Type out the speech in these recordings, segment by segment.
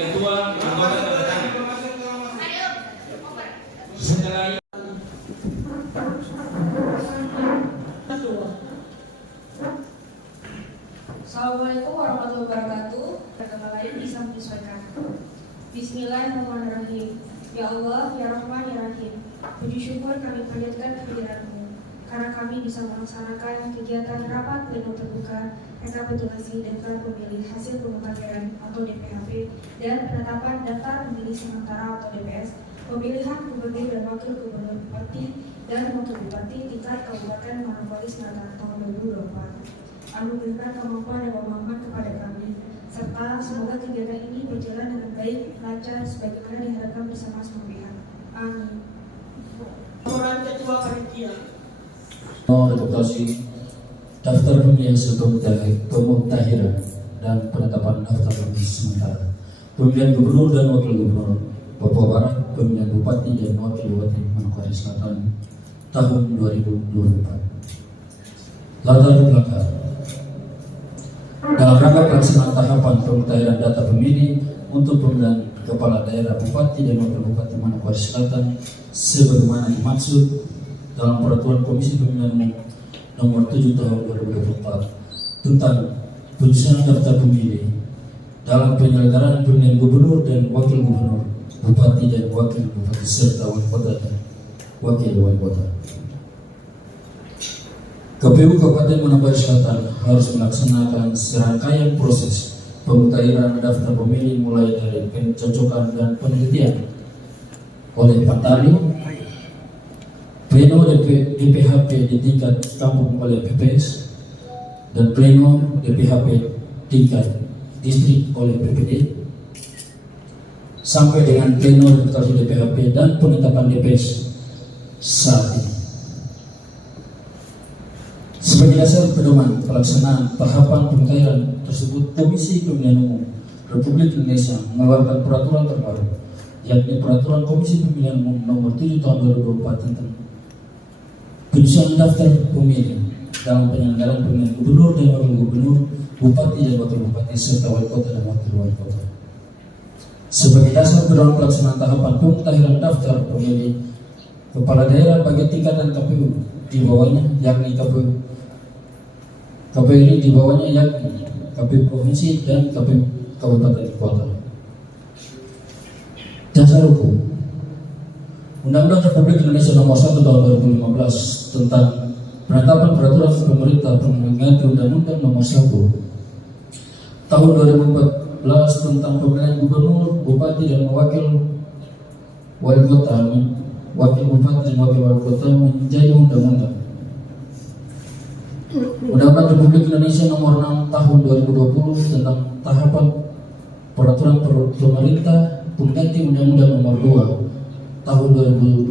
ketua anggota tanda tangan. Setelah itu Assalamualaikum warahmatullahi wabarakatuh. Kata lain bisa menyesuaikan. Bismillahirrahmanirrahim. Ya Allah, ya Rahman, ya Rahim. Puji syukur kami panjatkan kehadiran-Mu karena kami bisa melaksanakan kegiatan rapat pleno terbuka rekapitulasi daftar pemilih hasil pemutakhiran atau DPHP dan penetapan daftar pemilih sementara atau DPS, pemilihan gubernur dan wakil gubernur bupati dan wakil bupati tingkat Kabupaten Manokwari Selatan tahun 2024. Anugerahkan kemampuan dan pemahaman kepada kami, serta semoga kegiatan ini berjalan dengan baik, lancar, sebagaimana diharapkan bersama semua pihak. Amin. Laporan Ketua Panitia. Reputasi daftar pemilih hasil pemutahiran dan penetapan daftar pemilih sementara, pemilihan gubernur dan wakil gubernur Papua Barat, pemilihan bupati dan wakil bupati Manokwari Selatan tahun 2024. Latar belakang. Dalam rangka pelaksanaan tahapan pemutahiran data pemilih untuk pemilihan kepala daerah, bupati dan wakil bupati Manokwari Selatan sebagaimana dimaksud dalam peraturan Komisi Pemilihan Nomor 7 Tahun 2024 tentang penyusunan daftar pemilih dalam penyelenggaraan pemilihan gubernur dan wakil gubernur, bupati dan wakil bupati serta wali kota dan wakil wali kota. KPU Kabupaten Manokwari Selatan harus melaksanakan serangkaian proses pemutahiran daftar pemilih mulai dari pencocokan dan penelitian oleh Pantali, pleno DPHP di tingkat kampung oleh PPS, dan pleno DPHP tingkat distrik oleh PPD, sampai dengan pleno reputasi DPHP dan penetapan DPS saat ini. Sebagai dasar pedoman pelaksanaan tahapan pemutahiran tersebut, Komisi Pemilihan Umum Republik Indonesia mengeluarkan peraturan terbaru, yakni Peraturan Komisi Pemilihan Umum Nomor 7 Tahun 2024 tentang penyusunan daftar pemilih dalam penyelenggaraan pemilihan gubernur dan wakil gubernur, bupati dan wakil bupati serta wali kota dan wakil wali kota. Sebagai dasar pedoman pelaksanaan tahapan pemutahiran daftar pemilih kepala daerah bagi tingkatan KPU di bawahnya, yakni KPU ini di bawahnya yakni KPU provinsi dan KPU kabupaten kota. Dasar hukum Undang-Undang Republik Indonesia Nomor 1 Tahun 2015 tentang penetapan peraturan pemerintah pengganti Undang-Undang Nomor 1 Tahun 2014 tentang pemilihan gubernur, bupati dan wakil wali kota, wakil bupati dan wakil wali kota menjadi undang-undang. Undang-Undang Republik Indonesia Nomor 6 Tahun 2020 tentang tahapan peraturan pemerintah pengganti Undang-Undang Nomor 2 Tahun 2020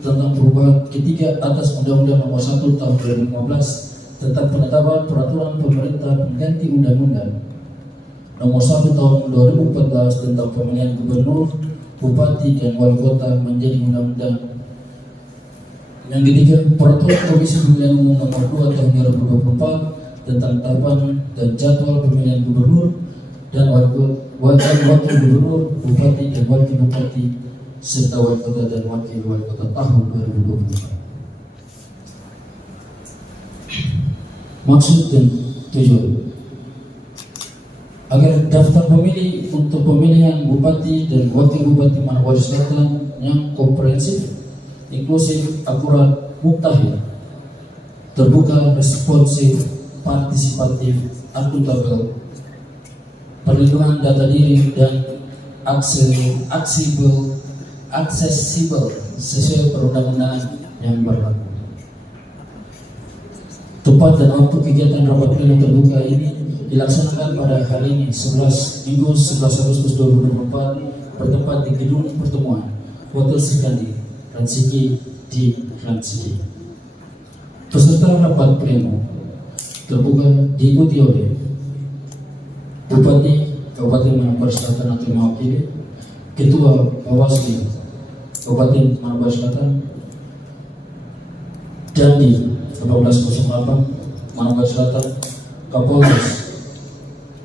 tentang perubahan ketiga atas Undang-Undang Nomor 1 Tahun 2015 tentang penetapan peraturan pemerintah pengganti Undang-Undang Nomor 1 Tahun 2014 tentang pemilihan gubernur, bupati dan wali kota menjadi undang-undang. Yang ketiga, peraturan Komisi Pemilihan Umum Nomor 2 Tahun 2024 tentang tahapan dan jadwal pemilihan gubernur dan wakil gubernur, bupati dan wakil bupati serta wali kota dan wakil wali kota tahun 2024. Maksud dan tujuan agar daftar pemilih untuk pemilihan bupati dan wakil bupati Manokwari Selatan yang komprehensif, inklusif, akurat, mutakhir, terbuka, responsif, partisipatif, akuntabel, perlindungan data diri dan aksesibel sesuai perundang-undangan yang berlaku. Tempat dan waktu kegiatan rapat pleno terbuka ini dilaksanakan pada hari ini 11 Agustus 2024 bertempat di gedung pertemuan Hotel Sikandi Ransiki di Ransiki. Peserta rapat pleno terbuka diikuti oleh Bupati Kabupaten Manokwari Selatan atau mewakili, Ketua Bawaslu Kabupaten Manokwari Selatan, dan di 1408 Manokwari Selatan Kapolres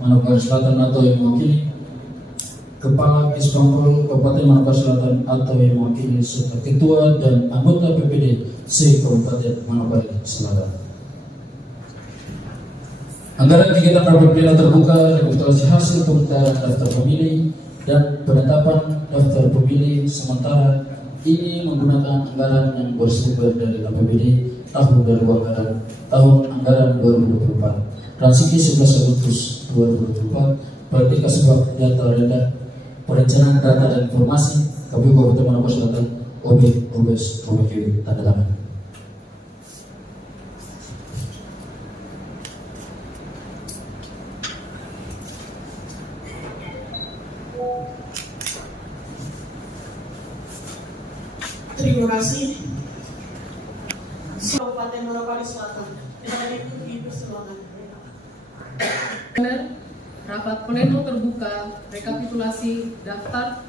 Manokwari Selatan atau yang mewakili, Kepala Kesbangpol Kabupaten Manokwari Selatan atau yang mewakili serta Ketua dan anggota PPD se Kabupaten Manokwari Selatan. Anggaran kegiatan rapat pleno terbuka, rekapitulasi hasil pemutaran daftar pemilih dan penetapan daftar pemilih sementara ini menggunakan anggaran yang bersumber dari APBD tahun 2024 Transisi 11 Agustus 2024 Praktika Sebab Data Rendah Perencanaan Data dan Informasi KPU Kabupaten Manokwari Selatan OBS tanda tangan. Terima kasih. Kabupaten Manokwari Selatan. Dipersilakan. Rapat pleno terbuka rekapitulasi daftar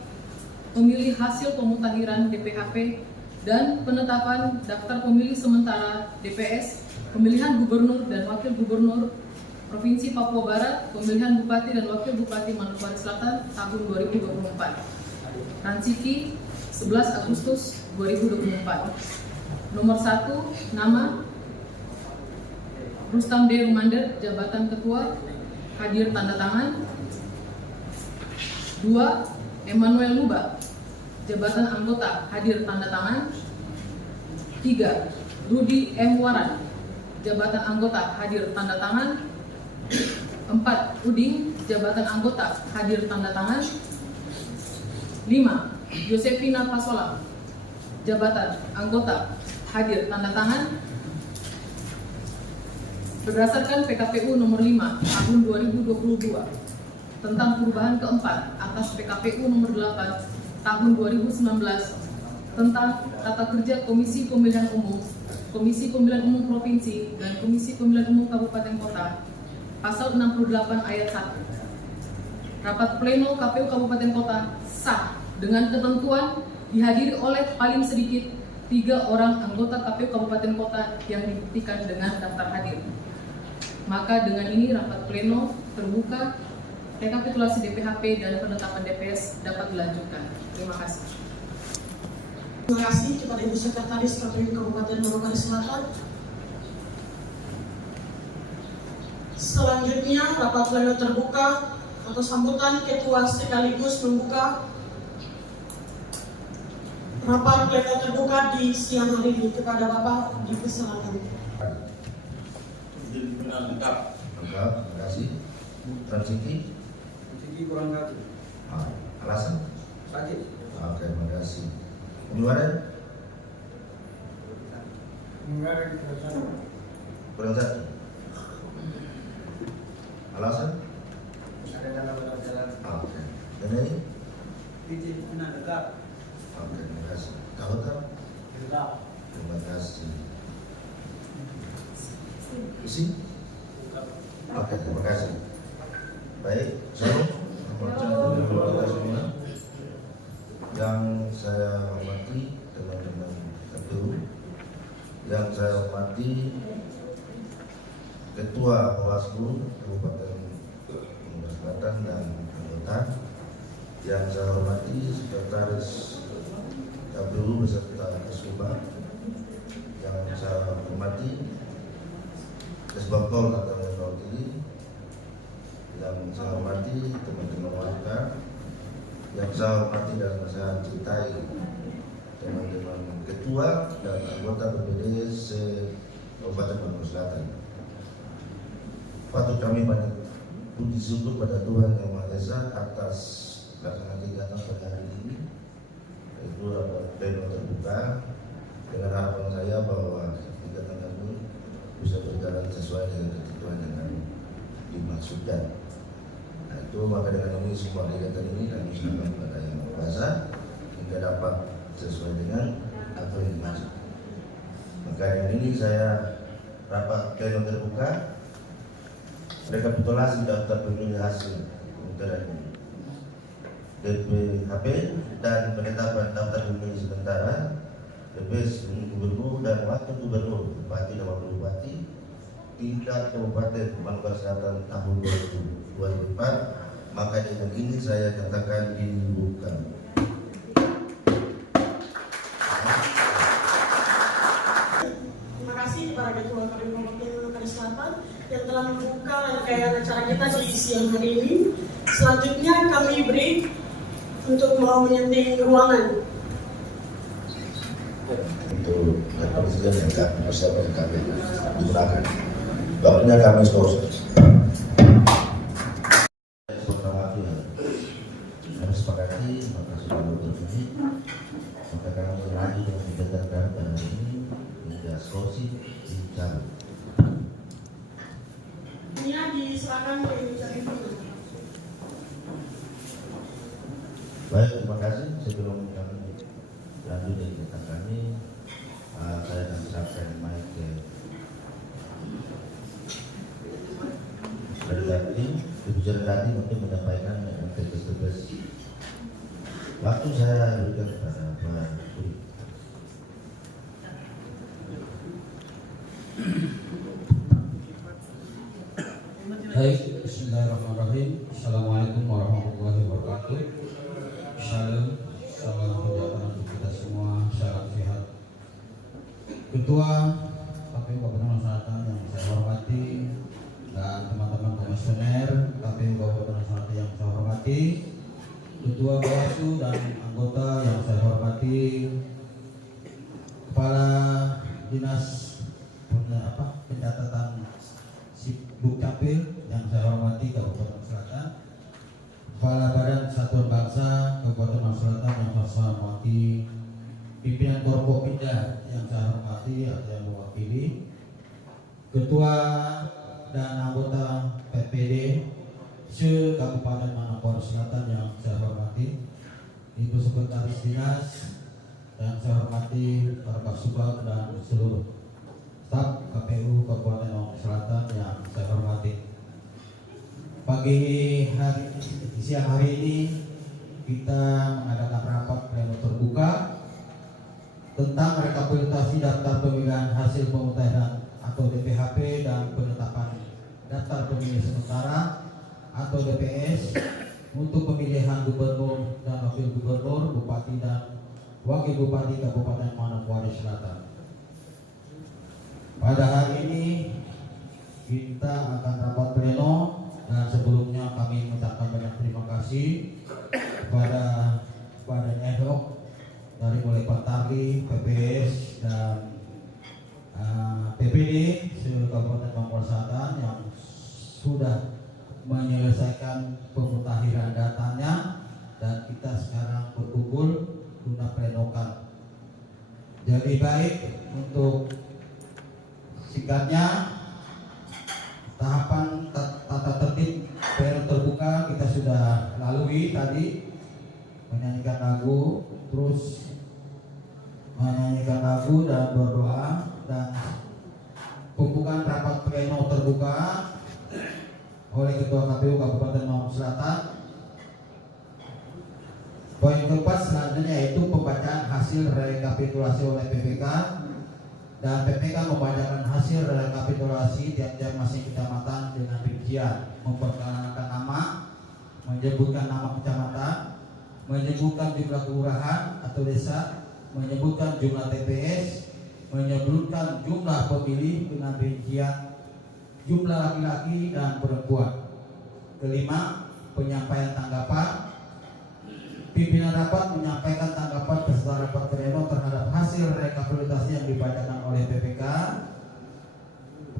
pemilih hasil pemutakhiran DPHP dan penetapan daftar pemilih sementara DPS, pemilihan gubernur dan wakil gubernur Provinsi Papua Barat, pemilihan bupati dan wakil bupati Manokwari Selatan tahun 2024. Transisi 11 Agustus 2024. Nomor 1, nama Rustam D. Rumander, jabatan ketua, hadir tanda tangan. 2, Emmanuel Luba, jabatan anggota, hadir tanda tangan. 3, Rudi M. Waran, jabatan anggota, hadir tanda tangan. 4, Uding, jabatan anggota, hadir tanda tangan. 5, Yosefina Pasola, jabatan anggota, hadir tanda tangan. Berdasarkan PKPU nomor 5 tahun 2022 tentang perubahan keempat atas PKPU nomor 8 tahun 2019 tentang tata kerja Komisi Pemilihan Umum, Komisi Pemilihan Umum Provinsi dan Komisi Pemilihan Umum Kabupaten Kota, pasal 68 ayat 1. Rapat pleno KPU Kabupaten Kota sah dengan ketentuan dihadiri oleh paling sedikit 3 orang anggota KPU Kabupaten Kota yang dibuktikan dengan daftar hadir. Maka dengan ini rapat pleno terbuka, rekapitulasi DPHP dan penetapan DPS dapat dilanjutkan. Terima kasih. Terima kasih kepada Ibu Sekretaris KPU Kabupaten Manokwari Selatan. Selanjutnya rapat pleno terbuka atau sambutan Ketua sekaligus membuka rapat pleno terbuka di siang hari ini. Kepada Bapak dipersilakan. lengkap. Lengkap, terima kasih. Transiti Kurang satu. Alasan? Sakit. Oke, terima kasih. Pengeluaran? Kurang satu. Alasan? Ada dalam jalan. Oke. Dan ini? Titik benar lengkap. Oke, terima kasih. Kahota? Lengkap. Terima kasih. Isi? Oke, terima kasih. Baik, Salam. Yang saya hormati teman-teman KPU, yang saya hormati Ketua Bawaslu Kabupaten Manokwari Selatan dan anggota, yang saya hormati Sekretaris KPU beserta Kesubag, yang saya hormati Kesbangpol atau yang mewakili, yang saya hormati teman-teman warga, yang saya hormati dan saya cintai teman-teman ketua dan anggota PPD se-Kabupaten Manokwari Selatan. Patut kami puji syukur pada Tuhan Yang Maha Esa atas pelaksanaan kegiatan pada hari ini, yaitu rapat pleno terbuka, dengan harapan saya bahwa kegiatan kami bisa berjalan sesuai dengan ketentuan yang dimaksudkan. Nah, itu maka dengan ini semua kegiatan ini kami serahkan kepada Yang Maha Kuasa hingga dapat sesuai dengan apa yang dimaksud. Maka dengan ini saya rapat pleno terbuka, rekapitulasi daftar pemilih hasil pemutaran DPHP dan penetapan daftar pemilih sementara DPS Gubernur dan Wakil Gubernur, Bupati dan Wakil Bupati tingkat Kabupaten Manokwari Selatan tahun 2024 maka dengan ini saya katakan dibuka. Terima kasih kepada Ketua KPU Kabupaten Kalimantan Selatan yang telah membuka rangkaian acara kita di siang hari ini. Selanjutnya kami break untuk mau menyenting ruangan. Untuk presiden yang kami persiapkan kami digunakan. Waktunya kami skor. Kami sepakati maka sudah berbunyi maka kami lanjut dengan kegiatan kami pada hari ini hingga skosi dicabut. Ini diserahkan ke Indonesia Timur. Baik, terima kasih. Sebelum kami lanjut dengan kegiatan kami, saya akan serahkan mic ke Ibu Jendati untuk menyampaikan tugas. Waktu saya berikan kepada Pak Budi. Baik, bismillahirrahmanirrahim. Assalamualaikum warahmatullahi wabarakatuh. Shalom, salam sejahtera untuk kita semua, salam sehat. Ketua KPU Kabupaten Selatan yang saya hormati dan teman-teman komisioner KPU Kabupaten Selatan yang saya hormati, Ketua Bawaslu dan anggota yang saya hormati, Kepala Dinas Pencatatan Dukcapil yang saya hormati Kabupaten Selatan, Kepala Badan Satuan Bangsa Kabupaten Selatan yang saya hormati, pimpinan Forkopimda yang saya hormati atau yang mewakili, Ketua dan anggota PPD se-Kabupaten Manokwari Selatan yang saya hormati, Ibu Sekretaris Dinas yang saya hormati, para Kasubag dan seluruh staf KPU Kabupaten Manokwari Selatan yang saya hormati. Pagi hari siang hari ini kita mengadakan rapat pleno terbuka tentang rekapitulasi daftar pemilihan hasil pemutahiran atau DPHP dan penetapan daftar pemilih sementara atau DPS untuk pemilihan gubernur dan wakil gubernur, bupati dan wakil bupati Kabupaten Manokwari Selatan. Pada hari ini kita akan rapat pleno dan sebelumnya kami mengucapkan banyak terima kasih kepada badan ad hoc dari mulai Pak Tarli, PPS dan PPD se-Kabupaten Manokwari Selatan yang sudah menyelesaikan pemutahiran datanya dan kita sekarang berkumpul guna plenokan. Jadi baik, untuk singkatnya tahapan tata tertib pleno terbuka kita sudah lalui tadi, menyanyikan lagu, terus menyanyikan lagu dan berdoa, dan pembukaan rapat pleno terbuka oleh Ketua KPU Kabupaten Manokwari Selatan. Poin keempat selanjutnya yaitu pembacaan hasil rekapitulasi oleh PPK, dan PPK membacakan hasil rekapitulasi tiap-tiap masing kecamatan dengan rincian, memperkenalkan nama, menyebutkan nama kecamatan, menyebutkan jumlah kelurahan atau desa, menyebutkan jumlah TPS, menyebutkan jumlah pemilih dengan rincian jumlah laki-laki dan perempuan. Kelima, penyampaian tanggapan. Pimpinan rapat menyampaikan tanggapan peserta rapat pleno terhadap hasil rekapitulasi yang dibacakan oleh PPK.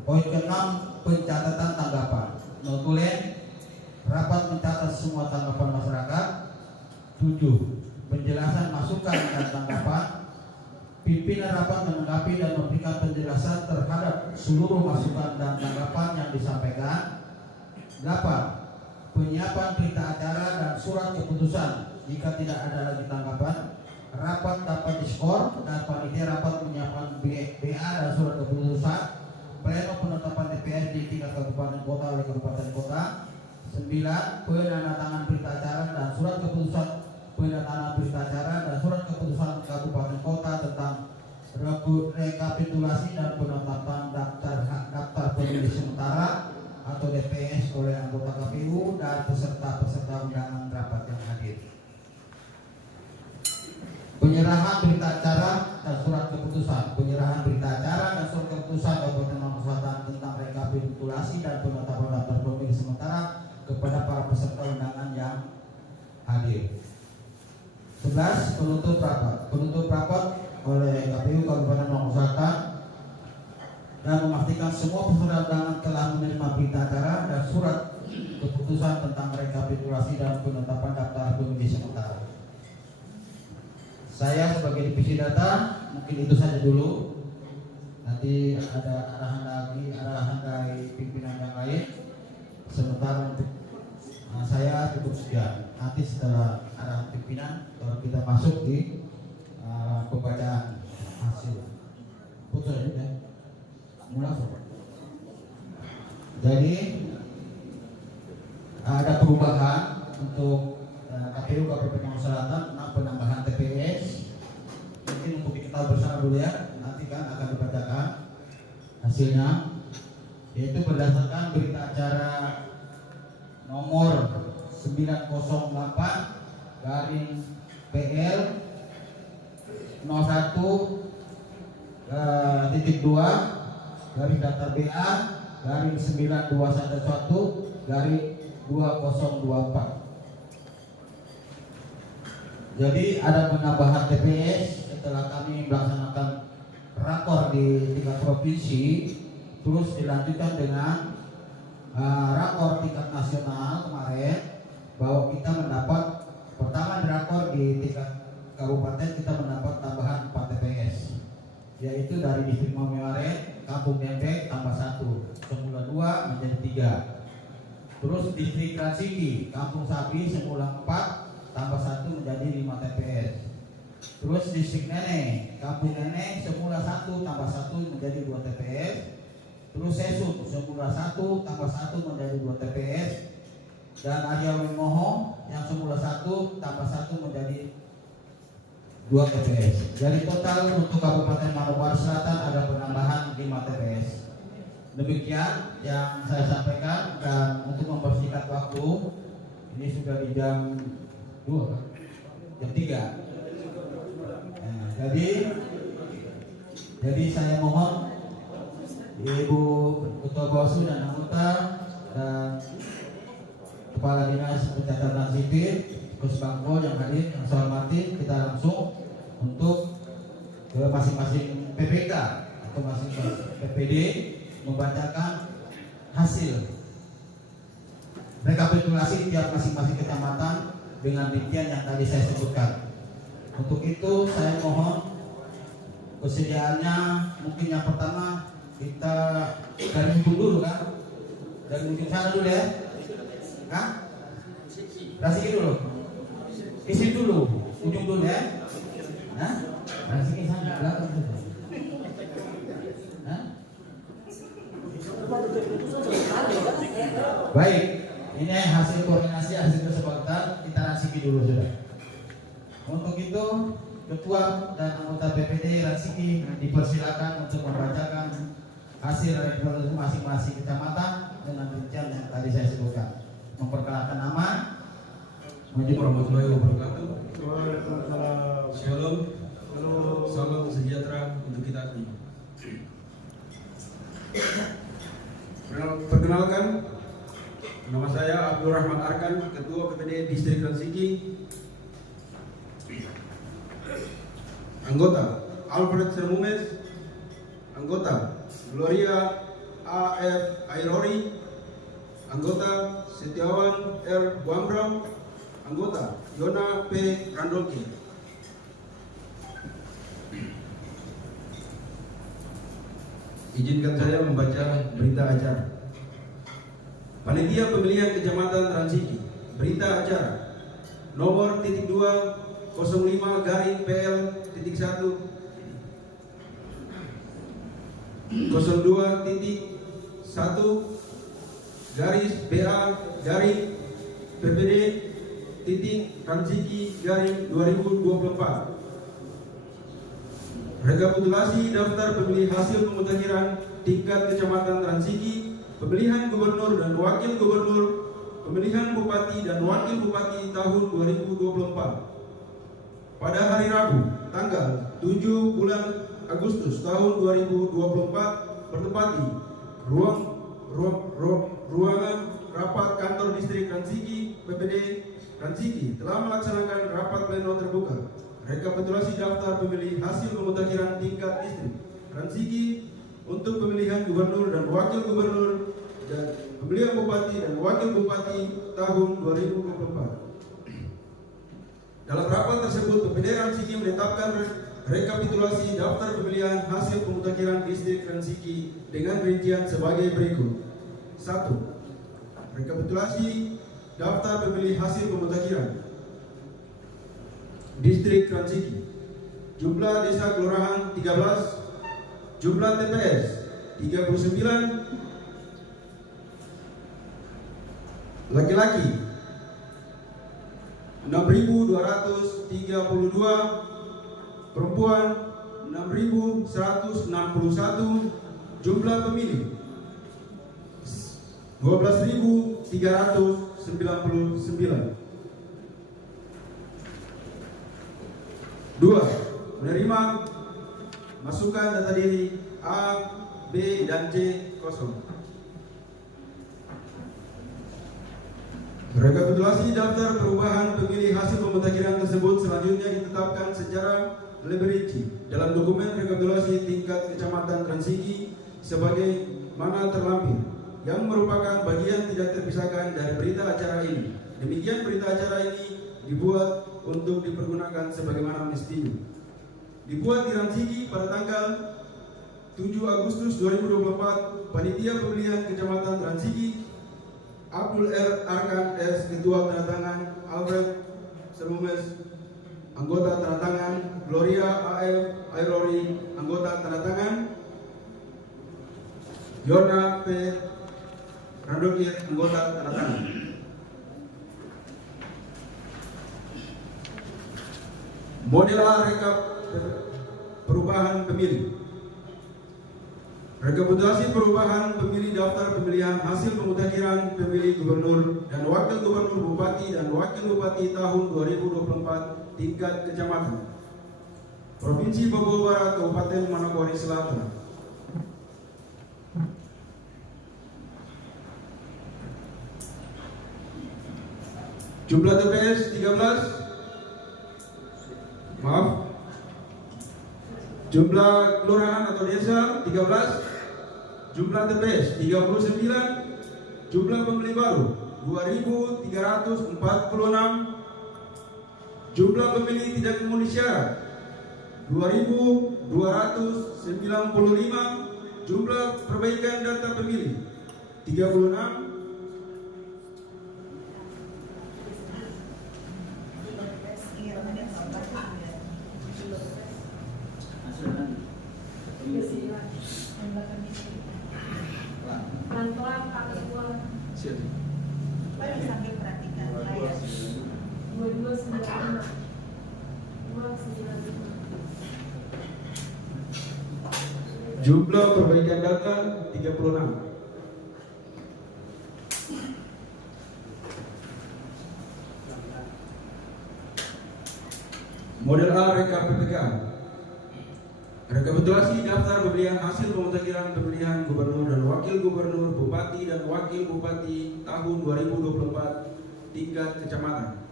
Poin keenam, pencatatan tanggapan. Notulen, rapat mencatat semua tanggapan masyarakat. 7. Penjelasan masukan dan tanggapan. Pimpinan rapat menanggapi dan memberikan penjelasan terhadap seluruh masukan dan tanggapan yang disampaikan. 8. Penyiapan berita acara dan surat keputusan. Jika tidak ada lagi tanggapan, rapat dapat diskor dan panitia rapat menyiapkan BA dan surat keputusan pleno penetapan TPS di tingkat kabupaten kota oleh kabupaten kota. 9. Penandatangan berita acara dan surat keputusan penandatangan berita acara dan surat keputusan kabupaten kota tentang rekapitulasi dan penetapan daftar pemilih sementara atau DPS oleh anggota KPU dan peserta-peserta undangan rapat yang hadir. Penyerahan berita acara dan surat keputusan. Penyerahan berita acara dan surat keputusan Kabupaten Mamuju Selatan tentang rekapitulasi dan penetapan daftar pemilih sementara kepada para peserta undangan yang hadir. 11. Penutup rapat. Penutup rapat oleh KPU Kabupaten Mamuju Selatan dan memastikan semua peserta undangan telah menerima berita acara dan surat keputusan tentang rekapitulasi dan penetapan daftar pemilih sementara. Saya sebagai divisi data mungkin itu saja dulu. Nanti ada arahan dari pimpinan yang lain. Sementara untuk saya cukup sekian. Nanti setelah arahan pimpinan baru kita masuk di pembacaan hasil. Putus ya. Mulai. Jadi ada perubahan untuk KPU Kabupaten Mamuju Selatan tentang penambahan TPS. Mungkin untuk diketahui bersama dulu ya. Nanti kan akan dibacakan hasilnya, yaitu berdasarkan berita acara nomor 908/PL 01.2 garis daftar BA garis 9211 garis 2024. Jadi ada penambahan TPS setelah kami melaksanakan rakor di tingkat provinsi, terus dilanjutkan dengan rakor tingkat nasional kemarin, bahwa kita mendapat pertama di rakor di tingkat kabupaten kita mendapat tambahan 4 TPS, yaitu dari distrik Mamiware, Kampung Dendek tambah 1, semula 2 menjadi 3. Terus distrik Ransiki, Kampung Sapi semula 4 tambah 1 menjadi 5 TPS. Terus distrik Nene, Kampung Nene semula 1 tambah 1 menjadi 2 TPS. Terus Sesum semula 1 tambah 1 menjadi 2 TPS. Dan Arya Wimoho yang semula 1 tambah 1 menjadi 2 TPS. Jadi total untuk Kabupaten Manokwari Selatan ada penambahan 5 TPS. Demikian yang saya sampaikan, dan untuk mempersingkat waktu, ini sudah di jam 3. Nah, jadi saya mohon Ibu Ketua Bawaslu dan anggota dan Kepala Dinas Pencatatan Sipil, Kusbangko yang hadir, yang saya hormati, kita langsung untuk ke masing-masing PPK atau masing-masing PPD membacakan hasil rekapitulasi tiap masing-masing kecamatan dengan rincian yang tadi saya sebutkan. Untuk itu saya mohon kesediaannya, mungkin yang pertama kita dari ujung dulu kan, dari ujung sana dulu ya, kan? Rasiki dulu, isi dulu, ujung dulu ya, nah, rasiki sana belakang dulu. Baik, ini hasil koordinasi, hasil kesepakatan, kita Ransiki dulu sudah. Untuk itu, Ketua dan anggota PPD Ransiki dipersilakan untuk membacakan hasil rekapitulasi masing-masing kecamatan dengan rincian yang tadi saya sebutkan. Memperkenalkan nama. Assalamualaikum warahmatullahi wabarakatuh. Shalom, salam sejahtera untuk kita semua. Perkenalkan, nama saya Abdul Rahman Arkan, Ketua PPD Distrik Ransiki. Anggota Alfred Sermumes, anggota Gloria A.F. Airori, anggota Setiawan R. Wambram, anggota Yona P. Randolki. Izinkan saya membaca berita acara. Panitia Pemilihan Kecamatan Ransiki, berita acara nomor 2.05/PL.1 02.1-BA-PPD.Ransiki/2024. Rekapitulasi daftar pemilih hasil pemutakhiran tingkat Kecamatan Ransiki pemilihan gubernur dan wakil gubernur, pemilihan bupati dan wakil bupati tahun 2024. Pada hari Rabu, tanggal 7 bulan Agustus tahun 2024, bertepati ruangan rapat kantor distrik Ransiki PPD Ransiki telah melaksanakan rapat pleno terbuka rekapitulasi daftar pemilih hasil pemutakhiran tingkat distrik Ransiki untuk pemilihan gubernur dan wakil gubernur dan pemilihan bupati dan wakil bupati tahun 2024. Dalam rapat tersebut, PPD Ransiki menetapkan rekapitulasi daftar pemilihan hasil pemutakhiran distrik Ransiki dengan rincian sebagai berikut. 1. Rekapitulasi daftar pemilih hasil pemutakhiran distrik Ransiki. Jumlah desa kelurahan 13, jumlah TPS 39, laki-laki 6.232, perempuan 6.161, jumlah pemilih 12.399. 2. Menerima masukan data diri A, B, dan C kosong. Rekapitulasi daftar perubahan pemilih hasil pemutakhiran tersebut selanjutnya ditetapkan secara lebih rinci dalam dokumen rekapitulasi tingkat kecamatan Ransiki sebagai mana terlampir, yang merupakan bagian tidak terpisahkan dari berita acara ini. Demikian berita acara ini dibuat untuk dipergunakan sebagaimana mestinya. Dibuat di Ransiki pada tanggal 7 Agustus 2024, panitia pemilihan kecamatan Ransiki Abdul R. Arkan S. Ketua tanda tangan, Alfred Sermumes anggota tanda tangan, Gloria A.F. Airori anggota tanda tangan, Yona P. Randokir anggota tanda tangan. Model A rekap perubahan pemilih. Rekapitulasi perubahan pemilih daftar pemilihan hasil pemutakhiran pemilih gubernur dan wakil gubernur, bupati dan wakil bupati tahun 2024 tingkat kecamatan Provinsi Papua Barat, Kabupaten Manokwari Selatan. Jumlah TPS 13. Jumlah kelurahan atau desa 13, jumlah TPS 39, jumlah pemilih baru 2.346, jumlah pemilih tidak memenuhi syarat 2.295, jumlah perbaikan data pemilih 36, Pelan-pelan pakai uang. Baru sambil perhatikan saya. 2295. 295. jumlah perbaikan data 36. Model A rekap PPK. Rekapitulasi daftar pemilihan hasil pemutakhiran pemilihan gubernur dan wakil gubernur, bupati dan wakil bupati tahun 2024 tingkat kecamatan.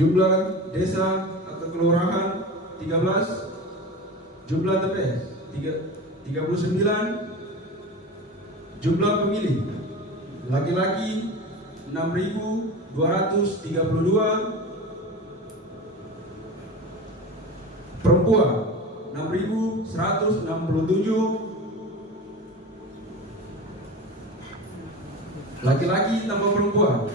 Jumlah desa atau kelurahan 13, jumlah TPS 39, jumlah pemilih laki-laki 6.232, perempuan 6.167, laki-laki tambah perempuan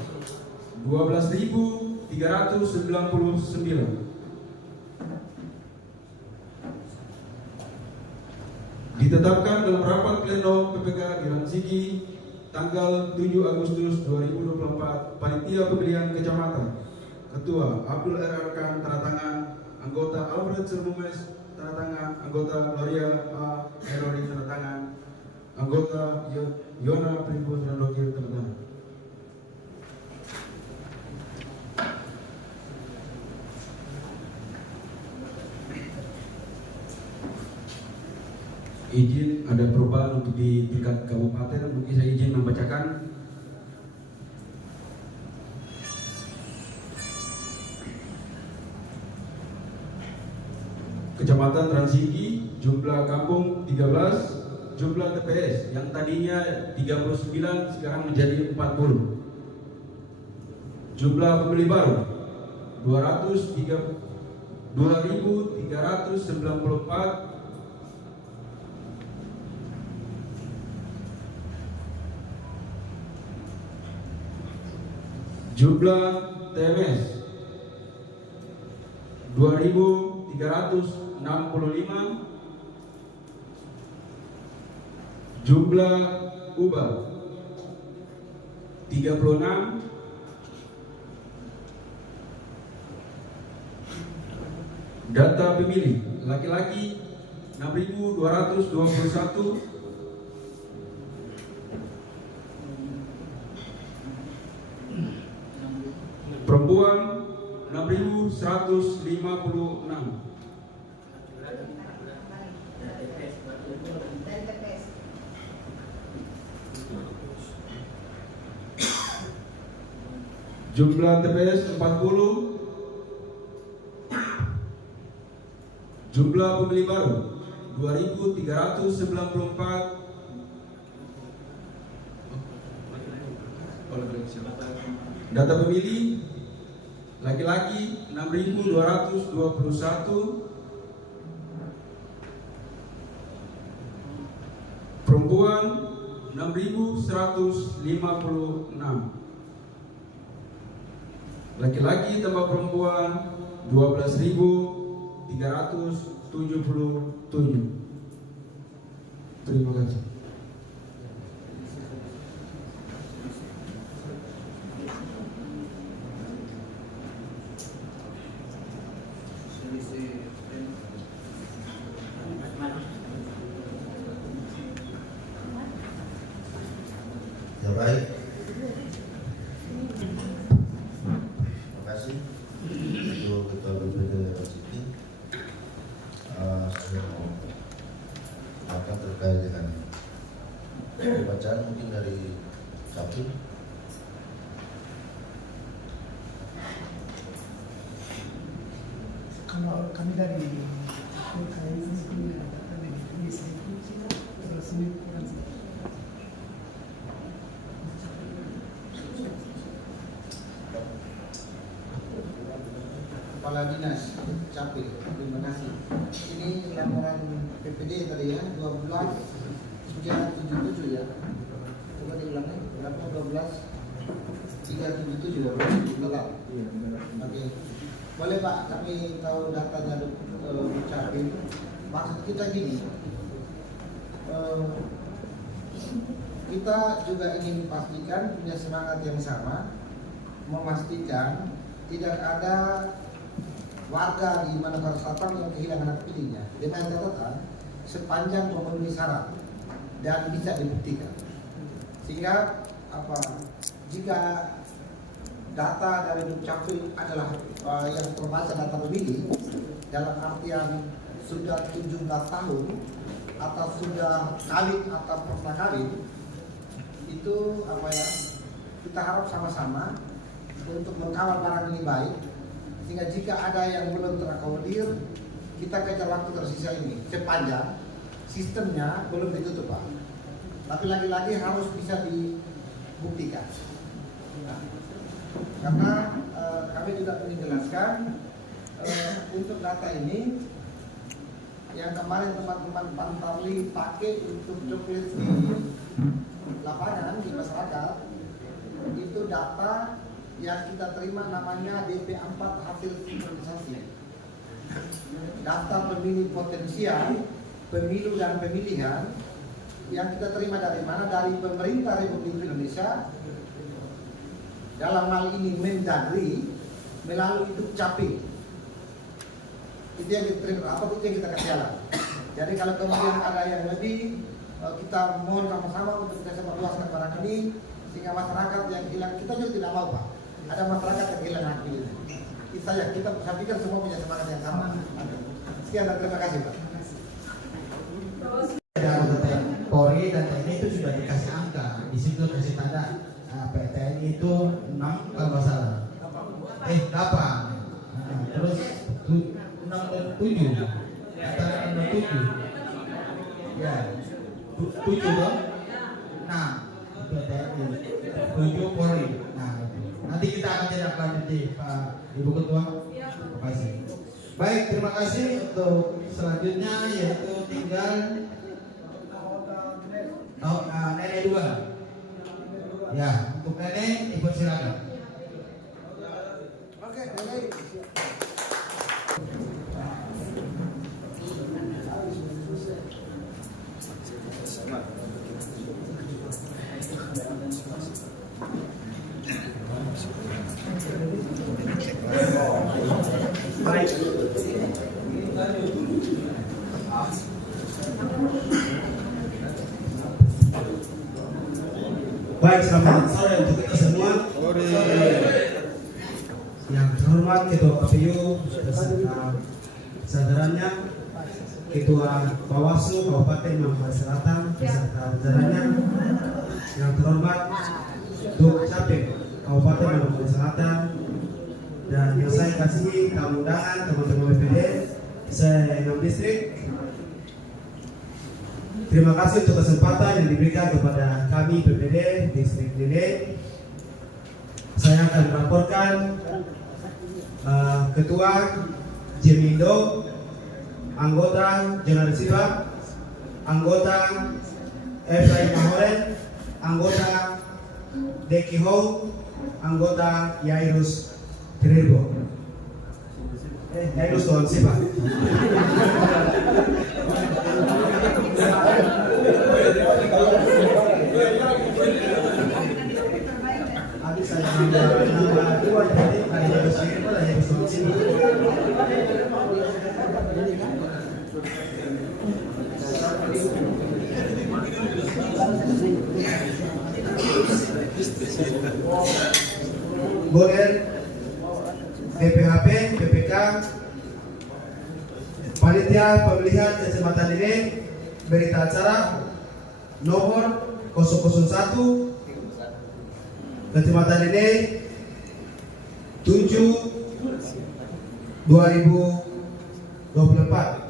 12.399. Ditetapkan dalam rapat pleno PPK di Ransiki tanggal 7 Agustus 2024, panitia pemilihan kecamatan, Ketua Abdul R. Arkan tanda tangan, anggota Alfred Sermumes tanda tangan. Anggota Gloria A. Herori tanda tangan. Anggota Yona Pribus Randokir tanda tangan. Izin ada perubahan untuk di tingkat kabupaten. Mungkin saya izin membacakan. Kecamatan Transigi, jumlah kampung 13, jumlah TPS yang tadinya 39 sekarang menjadi 40. Jumlah pemilih baru 2.394. Jumlah TMS 2.365. Jumlah ubah 36. Data pemilih laki-laki 6.221. Perempuan 6.156. Jumlah TPS 40. Jumlah pemilih baru 2.394. Data pemilih laki-laki 6.221. Perempuan 6.156. Laki-laki tambah perempuan 12.377. Terima kasih. Ya baik. Terima kasih. Itu Ketua BPD Transigi. Saya mau akan terkait dengan pembacaan mungkin dari Capil. Kalau kami dari PKI punya data dari Indonesia itu terus ini kurang Kepala Dinas Capil, terima kasih. Ini laporan PPD tadi ya, 12.377 ya. Coba diulangi, berapa 12.377 ya, total. Oke. Boleh Pak, kami tahu datanya Capil. Maksud kita gini, kita juga ingin pastikan punya semangat yang sama, memastikan tidak ada warga di Manokwari Selatan yang kehilangan hak pilihnya dengan catatan sepanjang memenuhi syarat dan bisa dibuktikan. Sehingga jika data dari Dukcapil adalah yang terbaca data pemilih dalam artian sudah 17 tahun atau sudah kawin atau pernah kawin, itu kita harap sama-sama untuk mengkawal barang ini baik, sehingga jika ada yang belum terakomodir, kita kejar waktu tersisa ini sepanjang sistemnya belum ditutup Pak. Tapi lagi-lagi harus bisa dibuktikan. Karena kami juga ingin jelaskan untuk data ini yang kemarin teman-teman Pantarli pakai untuk coklit di lapangan di masyarakat, itu data yang kita terima namanya DP4 hasil sinkronisasi. Daftar pemilih potensial, pemilu dan pemilihan yang kita terima dari mana? Dari pemerintah Republik Indonesia, dalam hal ini Mendagri melalui Dukcapil. Itu yang kita terima, apa itu yang kita kasih jalan. Jadi kalau kemudian ada yang lebih, kita mohon sama-sama untuk kita sebarluaskan barang ini sehingga masyarakat yang hilang, kita juga tidak mau Pak. Ada masyarakat yang hilang hak pilih. Saya pikir semua punya semangat yang sama. Sekian dan terima kasih Pak. Dan Polri dan TNI itu sudah dikasih angka, di situ kasih tanda TNI itu 6 kalau nggak salah. 8. Terus 6 dan 7. Antara 6 dan 7. Ya. 7 dong. Nah, itu TNI. 7 Polri. Nah, nanti kita akan tindak lanjuti Pak Ibu Ketua. Terima kasih. Baik, terima kasih untuk selanjutnya yaitu tinggal nenek 2. Ya, untuk nenek Ibu silakan. Oke, nenek. Baik, selamat sore untuk kita semua. Yang terhormat Ketua KPU beserta jajarannya, Ketua Bawaslu Kabupaten Mamasa Selatan beserta jajarannya, yang terhormat Duk Capil Kabupaten Mamasa Selatan, dan yang saya kasihi tamu undangan teman-teman BPD se-6 distrik. Terima kasih untuk kesempatan yang diberikan kepada kami BPD Distrik Lile. Saya akan melaporkan Ketua Jemindo, anggota Jonan Siba, anggota Efraim Mahoren, anggota Deki Ho, anggota Yairus Tirebo. Yairus Jonan Siba. Habis saya nama dua jadi ada Yairus Tirebo dan Yairus Jonan Siba. Borer, BPHP, BPK, Panitia Pemilihan Kecamatan ini, berita acara nomor 001 Kecamatan ini 7/2024.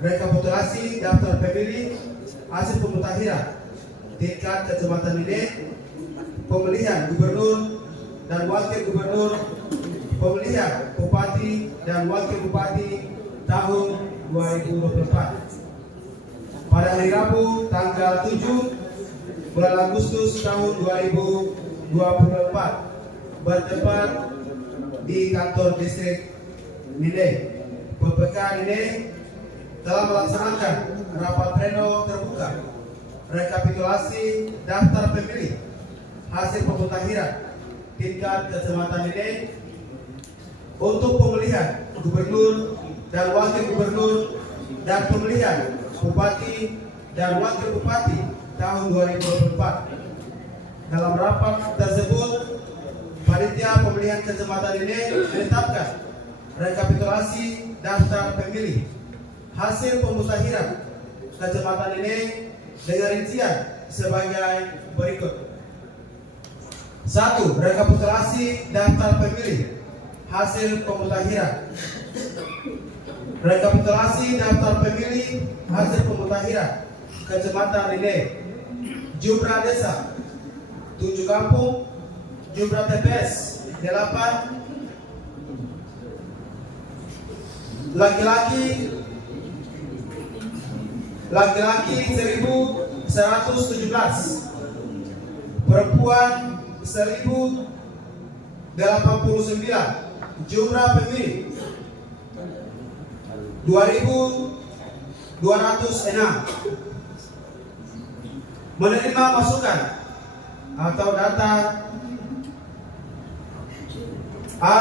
Rekapitulasi daftar pemilih hasil pemutahiran tingkat Kecamatan ini, pemilihan gubernur dan wakil gubernur, pemilihan bupati dan wakil bupati tahun 2024. Pada hari Rabu tanggal 7 bulan Agustus tahun 2024 bertempat di kantor distrik Nile. PPK Nile telah melaksanakan rapat pleno terbuka rekapitulasi daftar pemilih hasil pemutahiran tingkat Kecamatan Nile untuk pemilihan gubernur dan wakil gubernur dan pemilihan bupati dan wakil bupati tahun 2024. Dalam rapat tersebut, panitia pemilihan Kecamatan ini menetapkan rekapitulasi daftar pemilih hasil pemutahiran Kecamatan ini dengan rincian sebagai berikut. 1. Rekapitulasi daftar pemilih hasil pemutahiran. Rekapitulasi daftar pemilih hasil pemutahiran Kecamatan Nile. Jumlah desa 7 kampung, jumlah TPS 8, laki-laki 1.117, perempuan 1.089. Jumlah pemilih 2.206. Menerima masukan atau data A,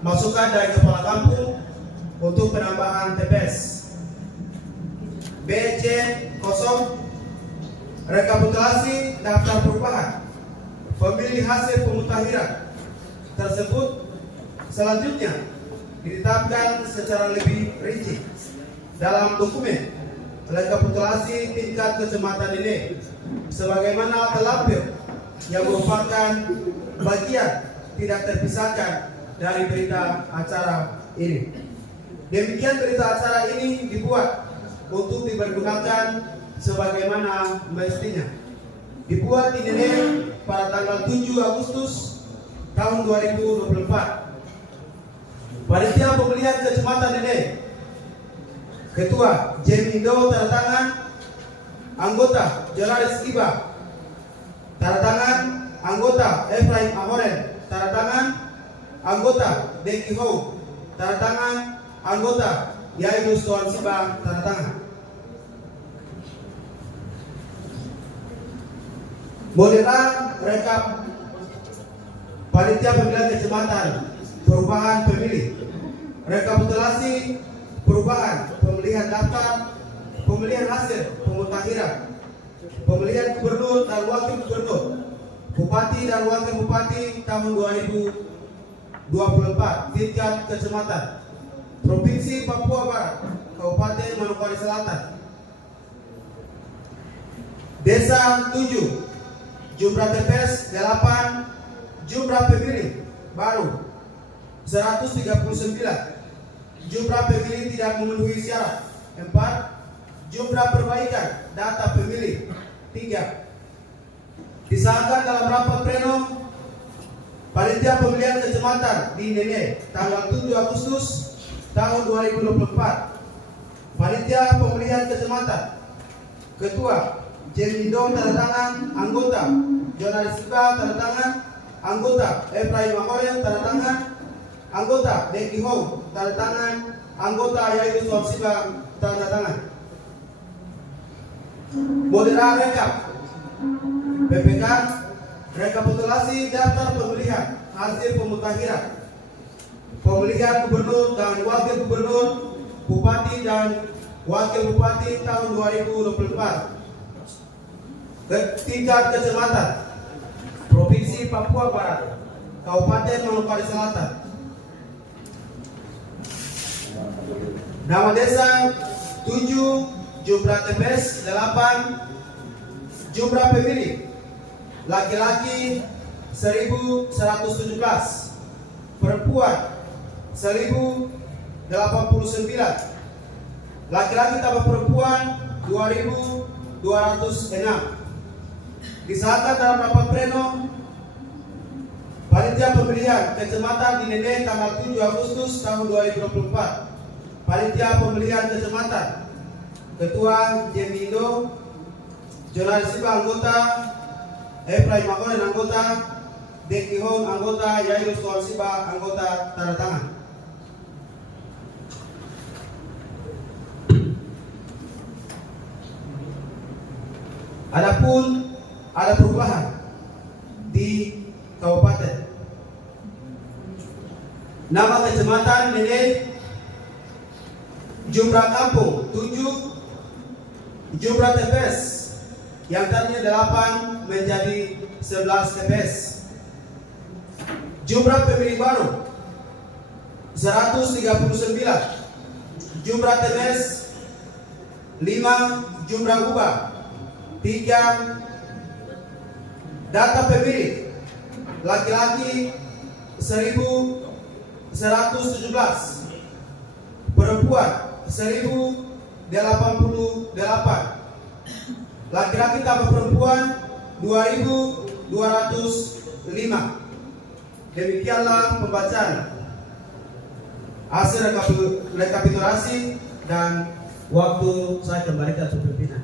masukan dari kepala kampung untuk penambahan TPS. BC 0 rekapitulasi daftar perubahan pemilih hasil pemutahiran tersebut selanjutnya ditetapkan secara lebih rinci dalam dokumen rekapitulasi tingkat kecamatan ini sebagaimana terlampir yang merupakan bagian tidak terpisahkan dari berita acara ini. Demikian berita acara ini dibuat untuk dipergunakan sebagaimana mestinya. Dibuat di Nene pada tanggal 7 Agustus tahun 2024. Panitia pemilihan Kecamatan Nene, Ketua Jemindo tanda tangan, anggota Jolaris Iba tanda tangan, anggota Efraim Ahoren tanda tangan, anggota Deki Hou tanda tangan, anggota Yainus Tuan Siba tanda tangan. Modern rekap panitia pemilihan kecamatan perubahan pemilih, rekapitulasi perubahan pemilihan daftar, pemilihan hasil pemutakhiran, pemilihan gubernur dan wakil gubernur, bupati dan wakil bupati tahun 2024 tingkat kecamatan Provinsi Papua Barat, Kabupaten Manokwari Selatan. Desa 7, jumlah TPS 8, jumlah pemilih baru 139, jumlah pemilih tidak memenuhi syarat 4, jumlah perbaikan data pemilih 3. Disahkan dalam rapat pleno panitia pemilihan kecamatan di Nene tanggal 7 Agustus tahun 2024. Panitia pemilihan kecamatan, Ketua Jemindo tanda tangan, anggota Jonaris Iba tanda tangan, anggota Efraim Ahoren tanda tangan, anggota Deki Hou tanda tangan, anggota Yainus Tuan Siba tanda tangan. Modern rekap PPK, rekapitulasi daftar pemilihan hasil pemutakhiran, pemilihan gubernur dan wakil gubernur, bupati dan wakil bupati tahun 2024 tingkat kecamatan Provinsi Papua Barat, Kabupaten Manokwari Selatan. Nama desa 7, jumlah TPS 8, jumlah pemilih laki-laki 1117, perempuan 1089, laki-laki tambah perempuan 2206. Disahkan dalam rapat pleno panitia pemilihan kecamatan di Nene tanggal 7 Agustus tahun 2024. Panitia pemilihan kecamatan, Ketua Jemindo, Jonaris Iba anggota, Efraim Ahoren anggota, Deki Hou anggota, Yainus Tuan Siba anggota tanda tangan. Adapun ada perubahan di kabupaten. Nama kecamatan Nene, jumlah kampung 7, jumlah TPS yang tadinya 8 menjadi 11 TPS. Jumlah pemilih baru 139, jumlah TPS 5, jumlah ubah 3, data pemilih laki-laki 1117, perempuan 1088, laki-laki tambah perempuan 2205. Demikianlah pembacaan hasil rekapitulasi dan waktu saya kembalikan ke pimpinan.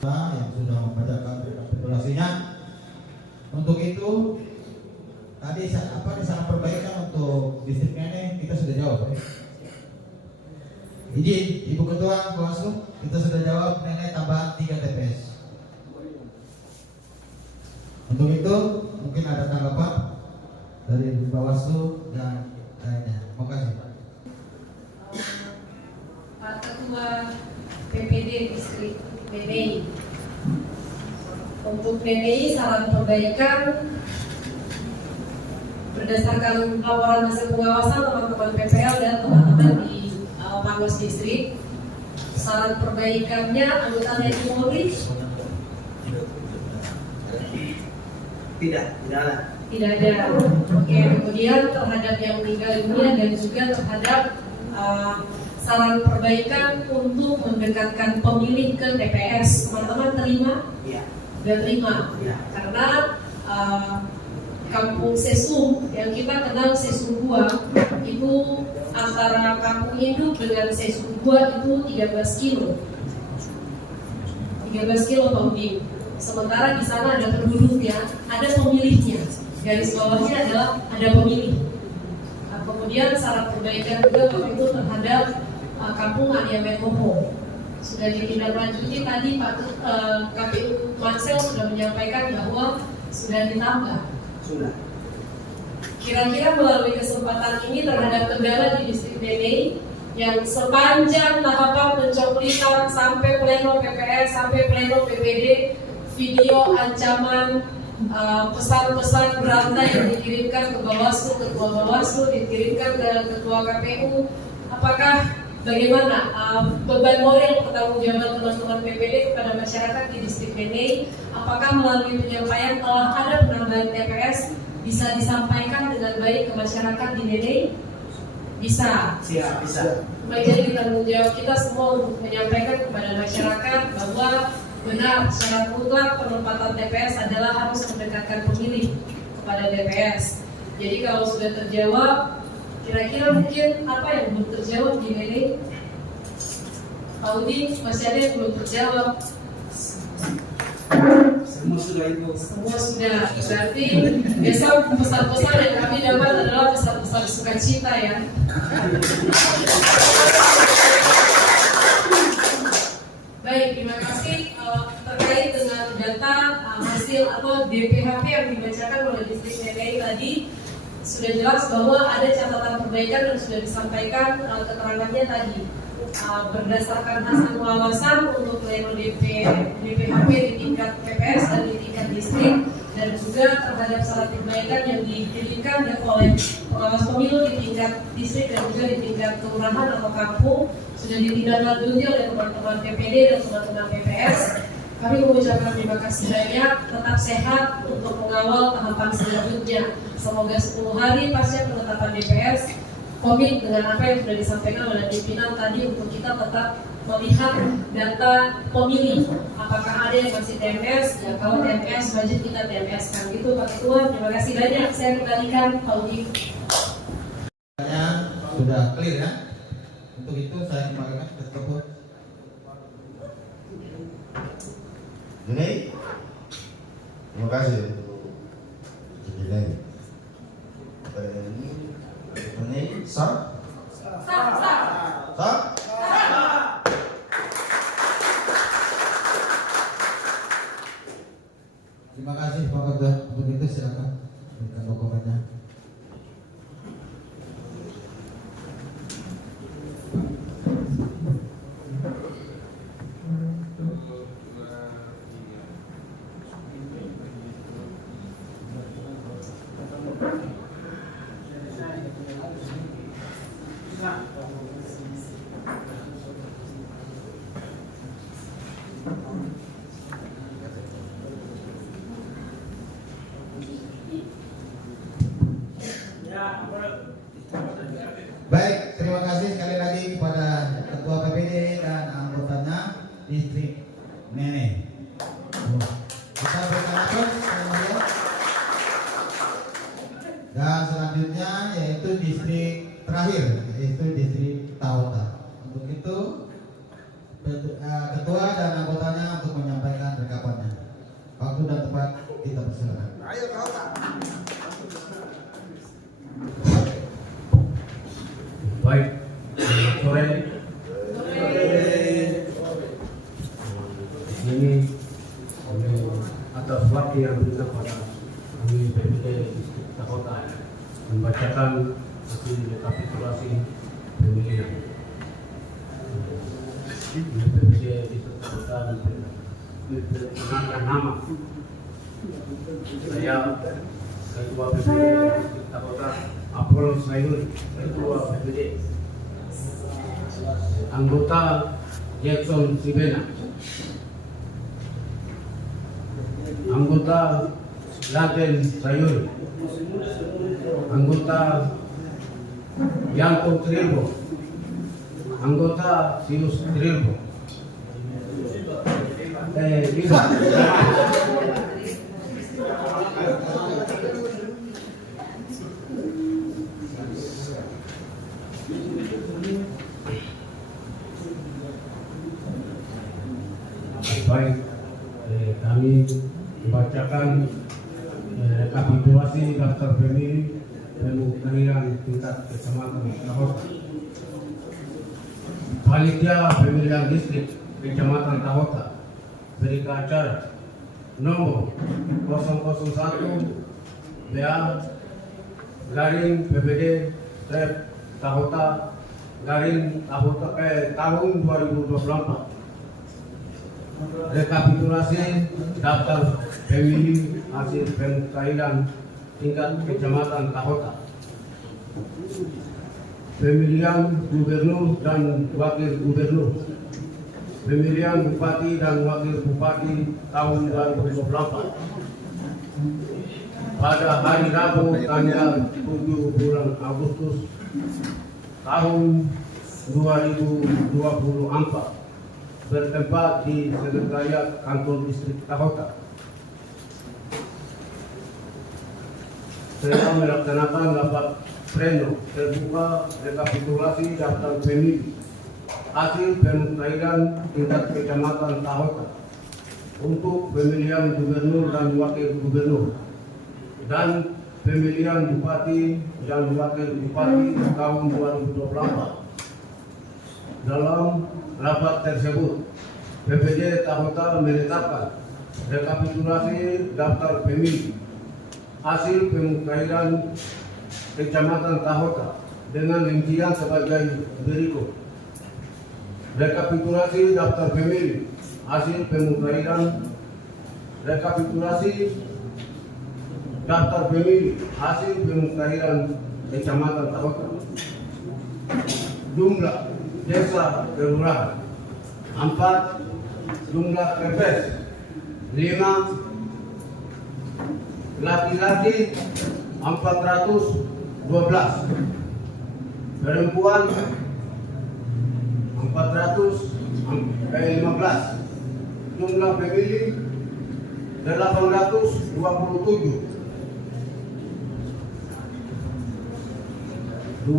Yang sudah membacakan rekapitulasinya. Untuk itu tadi di sana perbaikan untuk distrik Nene kita sudah jawab. Izin Ibu Ketua Bawaslu, kita sudah jawab Nene tambahan 3 TPS. Untuk itu mungkin ada tanggapan dari Bawaslu dan lainnya. Terima kasih. untuk PPI saran perbaikan berdasarkan laporan hasil pengawasan teman-teman PPL dan teman-teman di Panwas Distrik. Saran perbaikannya anggota TNI Polri Tidak ada. tidak ada. Oke, kemudian terhadap yang meninggal dunia dan juga terhadap saran perbaikan untuk mendekatkan pemilih ke TPS, teman-teman terima? Iya. Dan terima, Iya. karena kampung Sesum yang kita kenal Sesum 2 itu antara kampung induk dengan Sesum 2 itu 13 kilo. 13 kilo Pak Udin. Sementara di sana ada penduduknya, ada pemilihnya. Garis bawahnya adalah ada pemilih. Nah, kemudian saran perbaikan juga Pak itu terhadap kampung Adiamen Moho. Sudah ditindaklanjuti tadi Pak KPU Mansel sudah menyampaikan bahwa sudah ditambah. Sudah. Kira-kira melalui kesempatan ini terhadap kendala di distrik Dene yang sepanjang tahapan pencoplitan sampai pleno PPS sampai pleno PPD, video ancaman pesan-pesan berantai yang dikirimkan ke Bawaslu, ketua Bawaslu, dikirimkan ke ketua KPU, apakah bagaimana beban moral pertanggungjawaban teman-teman PPD kepada masyarakat di distrik Dene? Apakah melalui penyampaian telah ada penambahan TPS bisa disampaikan dengan baik ke masyarakat di Dene? Bisa. Siap, bisa. Menjadi tanggung jawab kita semua untuk menyampaikan kepada masyarakat bahwa benar syarat mutlak penempatan TPS adalah harus mendekatkan pemilih kepada TPS. Jadi kalau sudah terjawab, kira-kira mungkin apa yang belum terjawab di Dene? Pak Udin, masih ada yang belum terjawab? Semua sudah itu. Semua sudah. Berarti besok pesan-pesan yang kami dapat adalah pesan-pesan sukacita ya. Baik, terima kasih. Terkait dengan data hasil atau DPHP yang dibacakan oleh distrik Dene tadi, sudah jelas bahwa ada catatan perbaikan yang sudah disampaikan keterangannya tadi. Berdasarkan hasil pengawasan untuk pleno DPHP di tingkat TPS dan di tingkat distrik, dan juga terhadap saran perbaikan yang dikirimkan oleh pengawas pemilu di tingkat distrik dan juga di tingkat kelurahan atau kampung sudah ditindaklanjuti oleh teman-teman PPD dan teman-teman PPS. Kami mengucapkan terima kasih banyak, tetap sehat untuk mengawal tahapan selanjutnya. Semoga 10 hari pasca penetapan DPS komit dengan apa yang sudah disampaikan oleh pimpinan tadi untuk kita tetap melihat data pemilih. Apakah ada yang masih TMS? Ya, kalau TMS, wajib kita TMS kan gitu Pak Ketua. Terima kasih banyak. Saya kembalikan Pak Udin. Sudah clear ya. Untuk itu saya kembalikan ke Ketua. Ini terima kasih untuk ini. Ini sah? Sah? Terima kasih Pak Ketua. Untuk itu silakan berikan dokumennya. Baik, terima kasih sekali lagi kepada Ketua PPD dan anggotanya distrik Dene. Kita berikan aplaus semuanya. Dan selanjutnya yaitu distrik terakhir, yaitu distrik Tawota. Untuk itu Ketua dan anggotanya untuk menyampaikan rekapannya. Waktu dan tempat kita persilakan. Ayo Tawota. Baik, sore. Di sini atas waktu yang diberikan pada kami PPD Distrik Takota membacakan hasil rekapitulasi pemilihan. PPD Distrik Takota memperkenalkan nama Saya Ketua PPD Distrik Takota Apollo Sayuri, Ketua PPD. Anggota Jackson Sibena, anggota Laten Sayuri, anggota Yanto Trilbo, anggota Sius Trilbo, bisa. Baik, kami membacakan rekapitulasi daftar pemilih pemilihan tingkat kecamatan Tahota. Panitia Pemilihan Distrik Kecamatan Tahota berita acara nomor 001 BA garing PPD Tahota garing tahun 2024. Rekapitulasi daftar pemilih hasil pemilihan tingkat kecamatan Tahota. Pemilihan gubernur dan wakil gubernur. Pemilihan bupati dan wakil bupati tahun 2024. Pada hari Rabu tanggal 7 bulan Agustus tahun 2024. Bertempat di Sekretariat Kantor Distrik Tahota. Saya melaksanakan rapat pleno terbuka rekapitulasi daftar pemilih hasil pemilihan tingkat kecamatan Tahota untuk pemilihan gubernur dan wakil gubernur dan pemilihan bupati dan wakil bupati tahun 2024. Dalam rapat tersebut, PPD Tahota menetapkan rekapitulasi daftar pemilih hasil pemilihan kecamatan Tahota dengan rincian sebagai berikut. Rekapitulasi daftar pemilih hasil pemilihan rekapitulasi daftar pemilih hasil pemilihan kecamatan Tahota. Jumlah desa kelurahan 4, jumlah TPS 5, laki-laki 412, perempuan 415, jumlah pemilih 827. 2.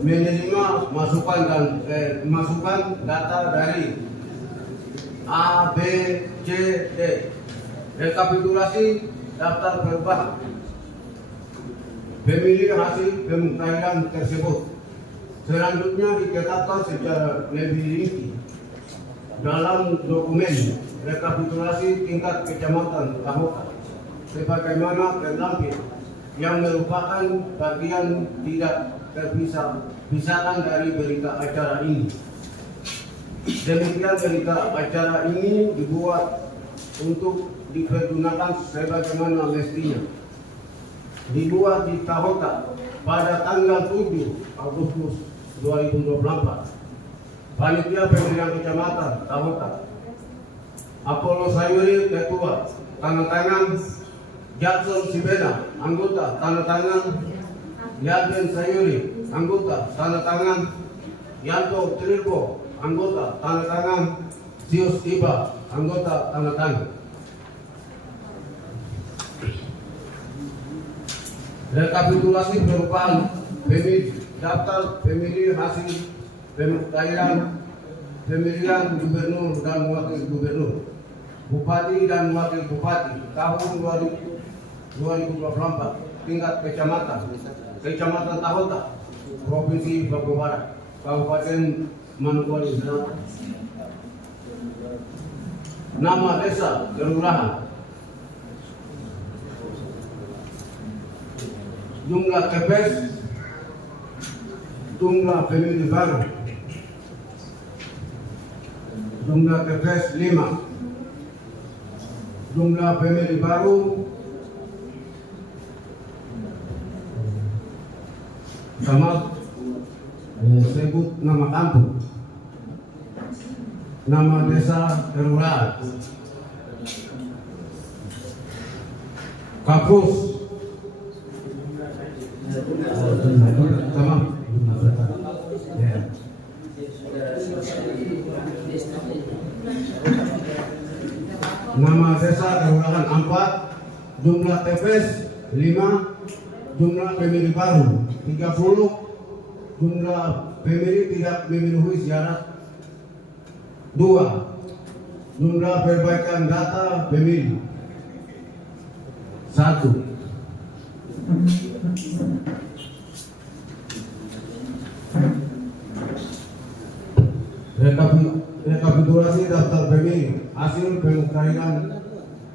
Menerima masukan data dari A, B, C, D. Rekapitulasi daftar perubahan pemilih hasil pemilihan tersebut selanjutnya dicatatkan secara lebih rinci dalam dokumen rekapitulasi tingkat kecamatan Tahota sebagaimana terlampir, yang merupakan bagian tidak terpisahkan dari berita acara ini. Demikian berita acara ini dibuat untuk dipergunakan sebagaimana mestinya. Dibuat di Tahota pada tanggal 7 Agustus 2024. Panitia Pemilihan Kecamatan Tahota. Apollo Sayuri Ketua, tanda tangan Jackson Sibena, anggota, tanda tangan Yaden Sayuri, anggota, tanda tangan Yanto Trilbo, anggota, tanda tangan Sius Iba, anggota, tanda tangan. Rekapitulasi perubahan pemilih daftar pemilih hasil pemilihan gubernur dan wakil gubernur, bupati dan wakil bupati tahun 2024 tingkat kecamatan Tahota, Provinsi Papua Barat, Kabupaten Manokwari Selatan. Nama desa kelurahan, jumlah TPS, jumlah pemilih baru, jumlah TPS 5, jumlah pemilih baru sama sebut nama kampung, nama desa kelurahan, kampus sama nama desa kelurahan 4, jumlah TPS 5, jumlah pemilih baru 30, jumlah pemilih tidak memenuhi syarat 2, jumlah perbaikan data pemilih 1. Rekapitulasi daftar pemilih, hasil pemuktaran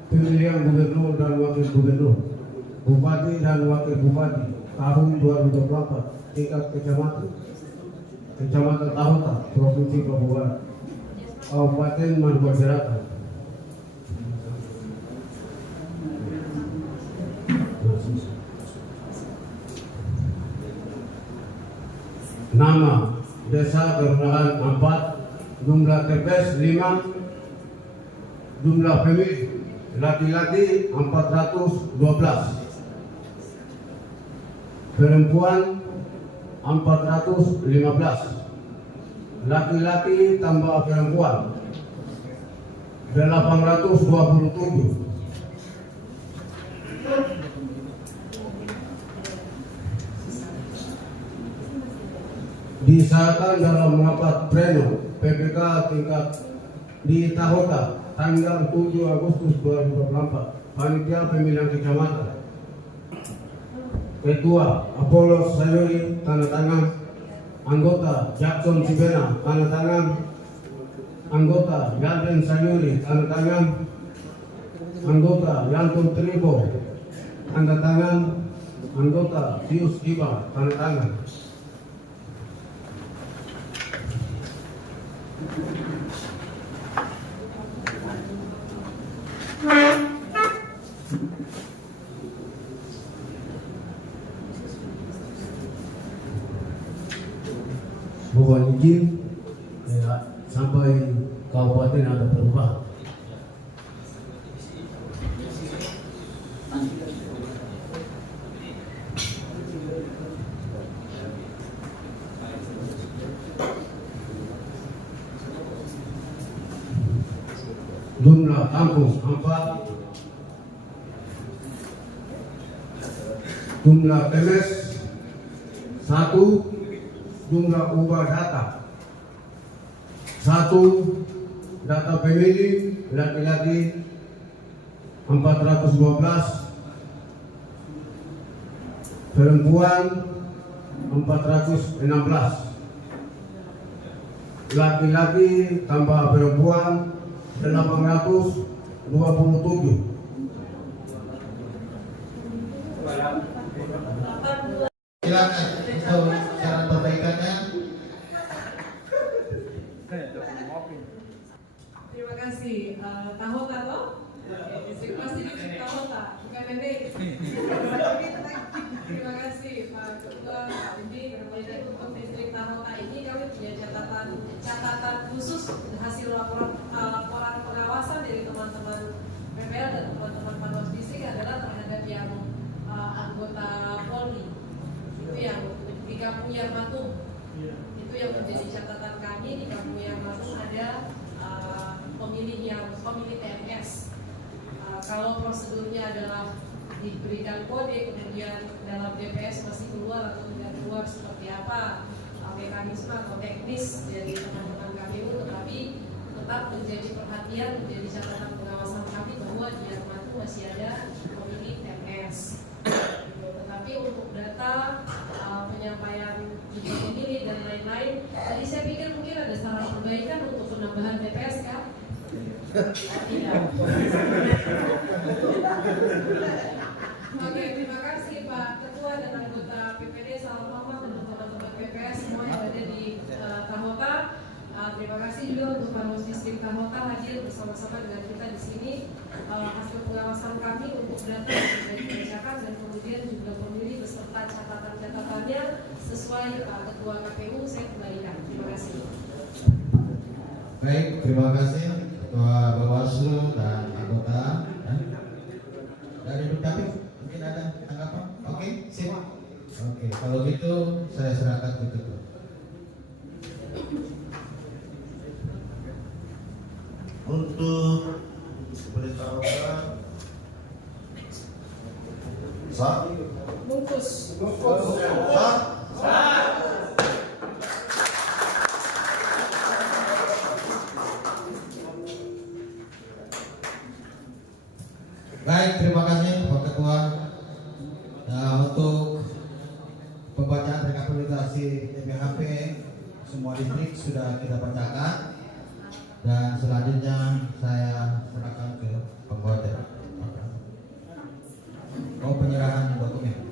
pemilihan gubernur dan wakil gubernur, bupati dan wakil bupati tahun 2024 tingkat kecamatan Tahota, Provinsi Papua Barat, Kabupaten Maluku Selatan. Nama desa kelurahan 4, jumlah TPS 5, jumlah pemilih laki-laki 412, perempuan 415, laki-laki tambah perempuan 827. Disahkan dalam rapat pleno PPK tingkat di Tahota tanggal 7 Agustus 2024, panitia pemilihan kecamatan. Ketua Apollos Sayuri tanda tangan, anggota Jackson Sibena tanda tangan, anggota Yarden Sayuri tanda tangan, anggota Yanton Tribo tanda tangan, anggota Pius Iba tanda tangan. Mohon izin sampai kabupaten ada perubahan. Jumlah kampung 4, jumlah TPS 1, jumlah ubah data 1, data pemilih laki-laki 412, perempuan 416, laki-laki tambah perempuan 827. Silakan untuk cara perbaikannya. Terima kasih. Tahota toh? Pasti distrik Tahota, bukan Mende. Terima kasih Pak Ketua. Jadi untuk distrik Tahota ini kami punya catatan khusus hasil laporan pengawasan dari teman-teman PPL dan teman-teman Panwas distrik adalah terhadap yang anggota Polri. Itu yang di Kampung Yarmatung. Itu yang menjadi catatan kami. Di Kampung Yarmatung ada pemilih TNS. Kalau prosedurnya adalah diberikan kode, kemudian dalam DPS masih keluar atau tidak keluar seperti apa mekanisme atau teknis dari teman-teman KPU, tetapi tetap menjadi perhatian, menjadi catatan pengawasan kami bahwa di Yarmatung masih ada pemilih TNS. Tetapi untuk data penyampaian jumlah pemilih dan lain-lain, tadi saya pikir mungkin ada saran perbaikan untuk penambahan TPS kan? Tidak. Oke, terima kasih Pak Ketua dan anggota PPD, salam hormat untuk teman-teman PPS semua yang ada di Tahota. Terima kasih juga untuk Panwas Distrik Tahota hadir bersama-sama dengan kita di sini. hasil pengawasan kami untuk data yang dibacakan dan kemudian juga pemilih beserta catatan-catatannya sesuai Ketua KPU saya kembalikan. Terima kasih. Baik, terima kasih Ketua Bawaslu dan anggota. Dari Dukcapil mungkin ada tanggapan? Oke, sip. Oke, kalau gitu saya serahkan ke Ketua. Untuk pemberitahuan sah, Bungkus. sah. Baik, terima kasih Pak Ketua. Nah, untuk pembacaan rekapitulasi DPHP semua distrik sudah kita bacakan dan selanjutnya saya serahkan ke pengkhotbah. Penyerahan dokumen.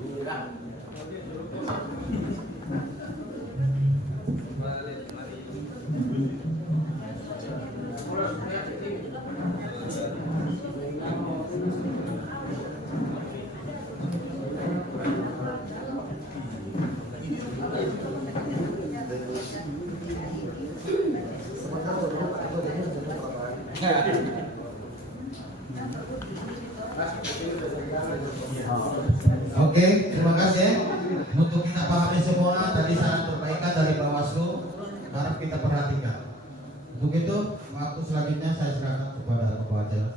Oke, terima kasih ya. Untuk kita pahami semua tadi saran perbaikan dari Bawaslu harap kita perhatikan. Untuk itu waktu selanjutnya saya serahkan kepada pembaca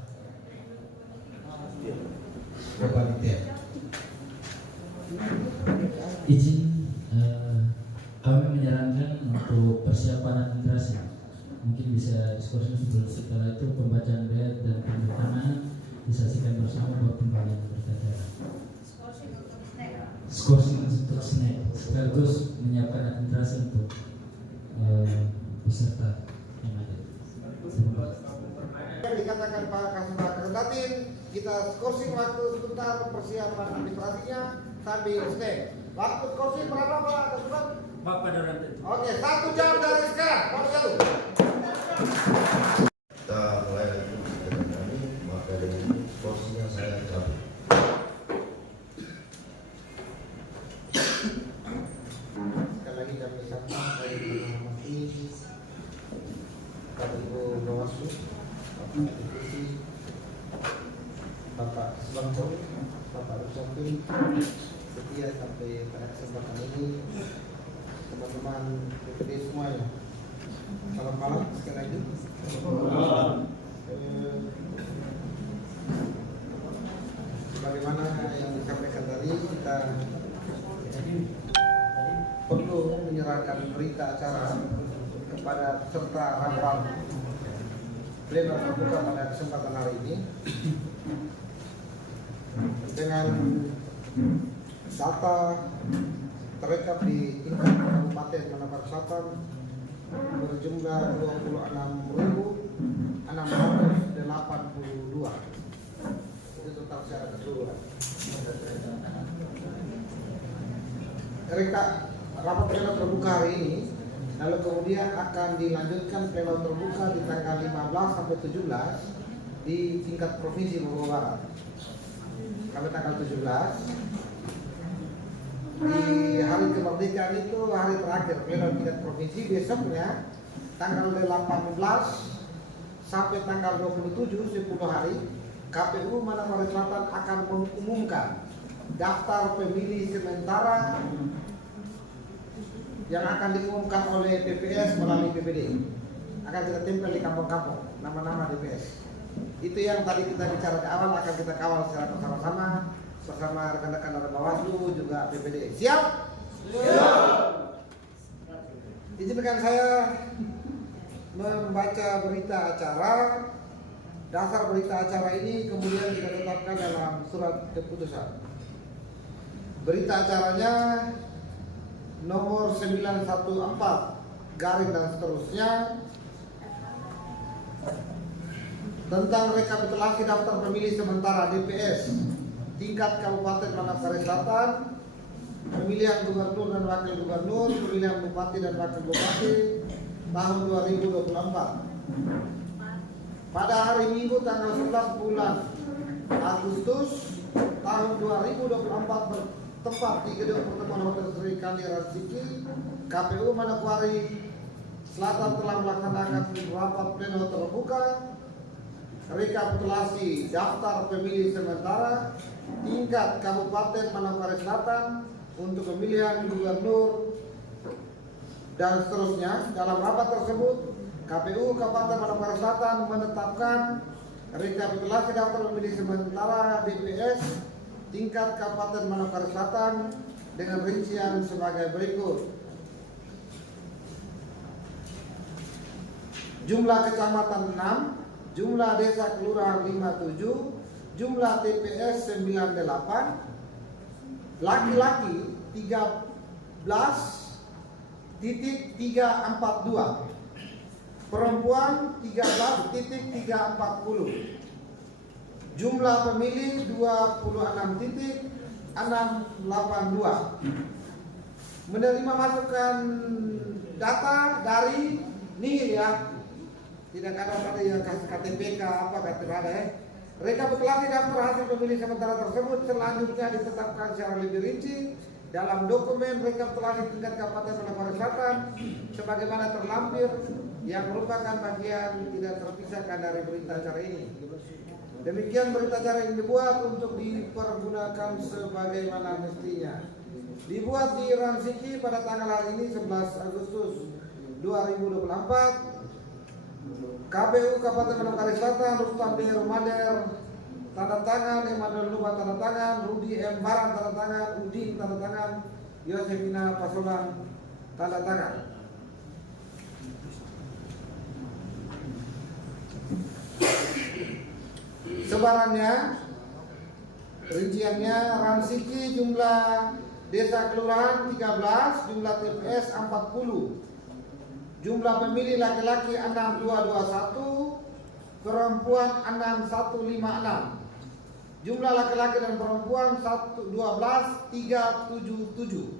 panitia. Izin kami menyarankan untuk persiapan administrasi mungkin bisa diskusi sebelum setelah itu pembacaan ayat dan penandatanganan disaksikan bersama buat pembacaan berita. Skorsing untuk snack sekaligus menyiapkan administrasi untuk peserta yang ada. Yang dikatakan Pak Kasubag Kertatin, kita skorsing waktu sebentar persiapan administrasinya sambil snack. Waktu skorsing berapa Pak Kasubag? Bapak Doran. Oke, 1 jam dari sekarang. Nomor 1. Kita mulai lagi kegiatan kami, maka dari ini porsinya saya cabut. Sekali lagi kami sampaikan dari menghormati Bapak Ibu Bawaslu, Bapak Deputi, Bapak Subangkor, Bapak Dukcapil, setia sampai pada kesempatan ini, teman-teman DPD semuanya. Salam malam sekali lagi. Sebagaimana yang disampaikan tadi, kita perlu menyerahkan berita acara kepada peserta rapat pleno terbuka pada kesempatan hari ini dengan data terrekap di tingkat Kabupaten Manokwari Selatan berjumlah 26.682. Itu total secara keseluruhan. Rapat pleno terbuka hari ini, lalu kemudian akan dilanjutkan pleno terbuka di tanggal 15 sampai 17 di tingkat provinsi Papua Barat. Sampai tanggal 17 di hari kemerdekaan itu hari terakhir pleno tingkat provinsi. Besoknya tanggal 18 sampai tanggal 27 10 hari KPU Manokwari Selatan akan mengumumkan daftar pemilih sementara yang akan diumumkan oleh DPS melalui PPD. Akan kita tempel di kampung-kampung nama-nama DPS. Itu yang tadi kita bicara di awal, akan kita kawal secara bersama-sama bersama rekan-rekan dari Bawaslu juga PPD. Siap? Siap. Izinkan saya membaca berita acara. Dasar berita acara ini kemudian kita tetapkan dalam surat keputusan. Berita acaranya nomor 914 garing dan seterusnya tentang rekapitulasi daftar pemilih sementara DPS tingkat Kabupaten Manokwari Selatan, pemilihan gubernur dan wakil gubernur, pemilihan bupati dan wakil bupati tahun 2024. pada hari Minggu tanggal 11 bulan Agustus tahun 2024 bertempat di gedung pertemuan Hotel Sri Kandi Ransiki, KPU Manokwari Selatan telah melaksanakan rapat pleno terbuka rekapitulasi daftar pemilih sementara tingkat Kabupaten Manokwari Selatan untuk pemilihan gubernur dan seterusnya. Dalam rapat tersebut, KPU Kabupaten Manokwari Selatan menetapkan rekapitulasi daftar pemilih sementara DPS tingkat Kabupaten Manokwari Selatan dengan rincian sebagai berikut. Jumlah kecamatan 6, jumlah desa kelurahan 57, jumlah TPS 98, laki-laki 13.342, perempuan 13.340, jumlah pemilih 26.682. Menerima masukan data dari nihil ya, tidak ada yang KTPK apa KTP ada ya. Rekapitulasi daftar hasil pemilih sementara tersebut selanjutnya ditetapkan secara lebih rinci dalam dokumen rekapitulasi tingkat Kabupaten Manokwari Selatan sebagaimana terlampir yang merupakan bagian tidak terpisahkan dari berita acara ini. Demikian berita acara ini dibuat untuk dipergunakan sebagaimana mestinya. Dibuat di Ransiki pada tanggal hari ini 11 Agustus 2024. KPU Kabupaten Manokwari Selatan, Rustam D. Romader tanda tangan, Emanuel Luba tanda tangan, Rudi M. Baran tanda tangan, Udin tanda tangan, Yosefina Pasolan tanda tangan. Sebarannya, rinciannya Ransiki jumlah desa kelurahan 13, jumlah TPS 40. Jumlah pemilih laki-laki 6221, perempuan 6156. Jumlah laki-laki dan perempuan 12377.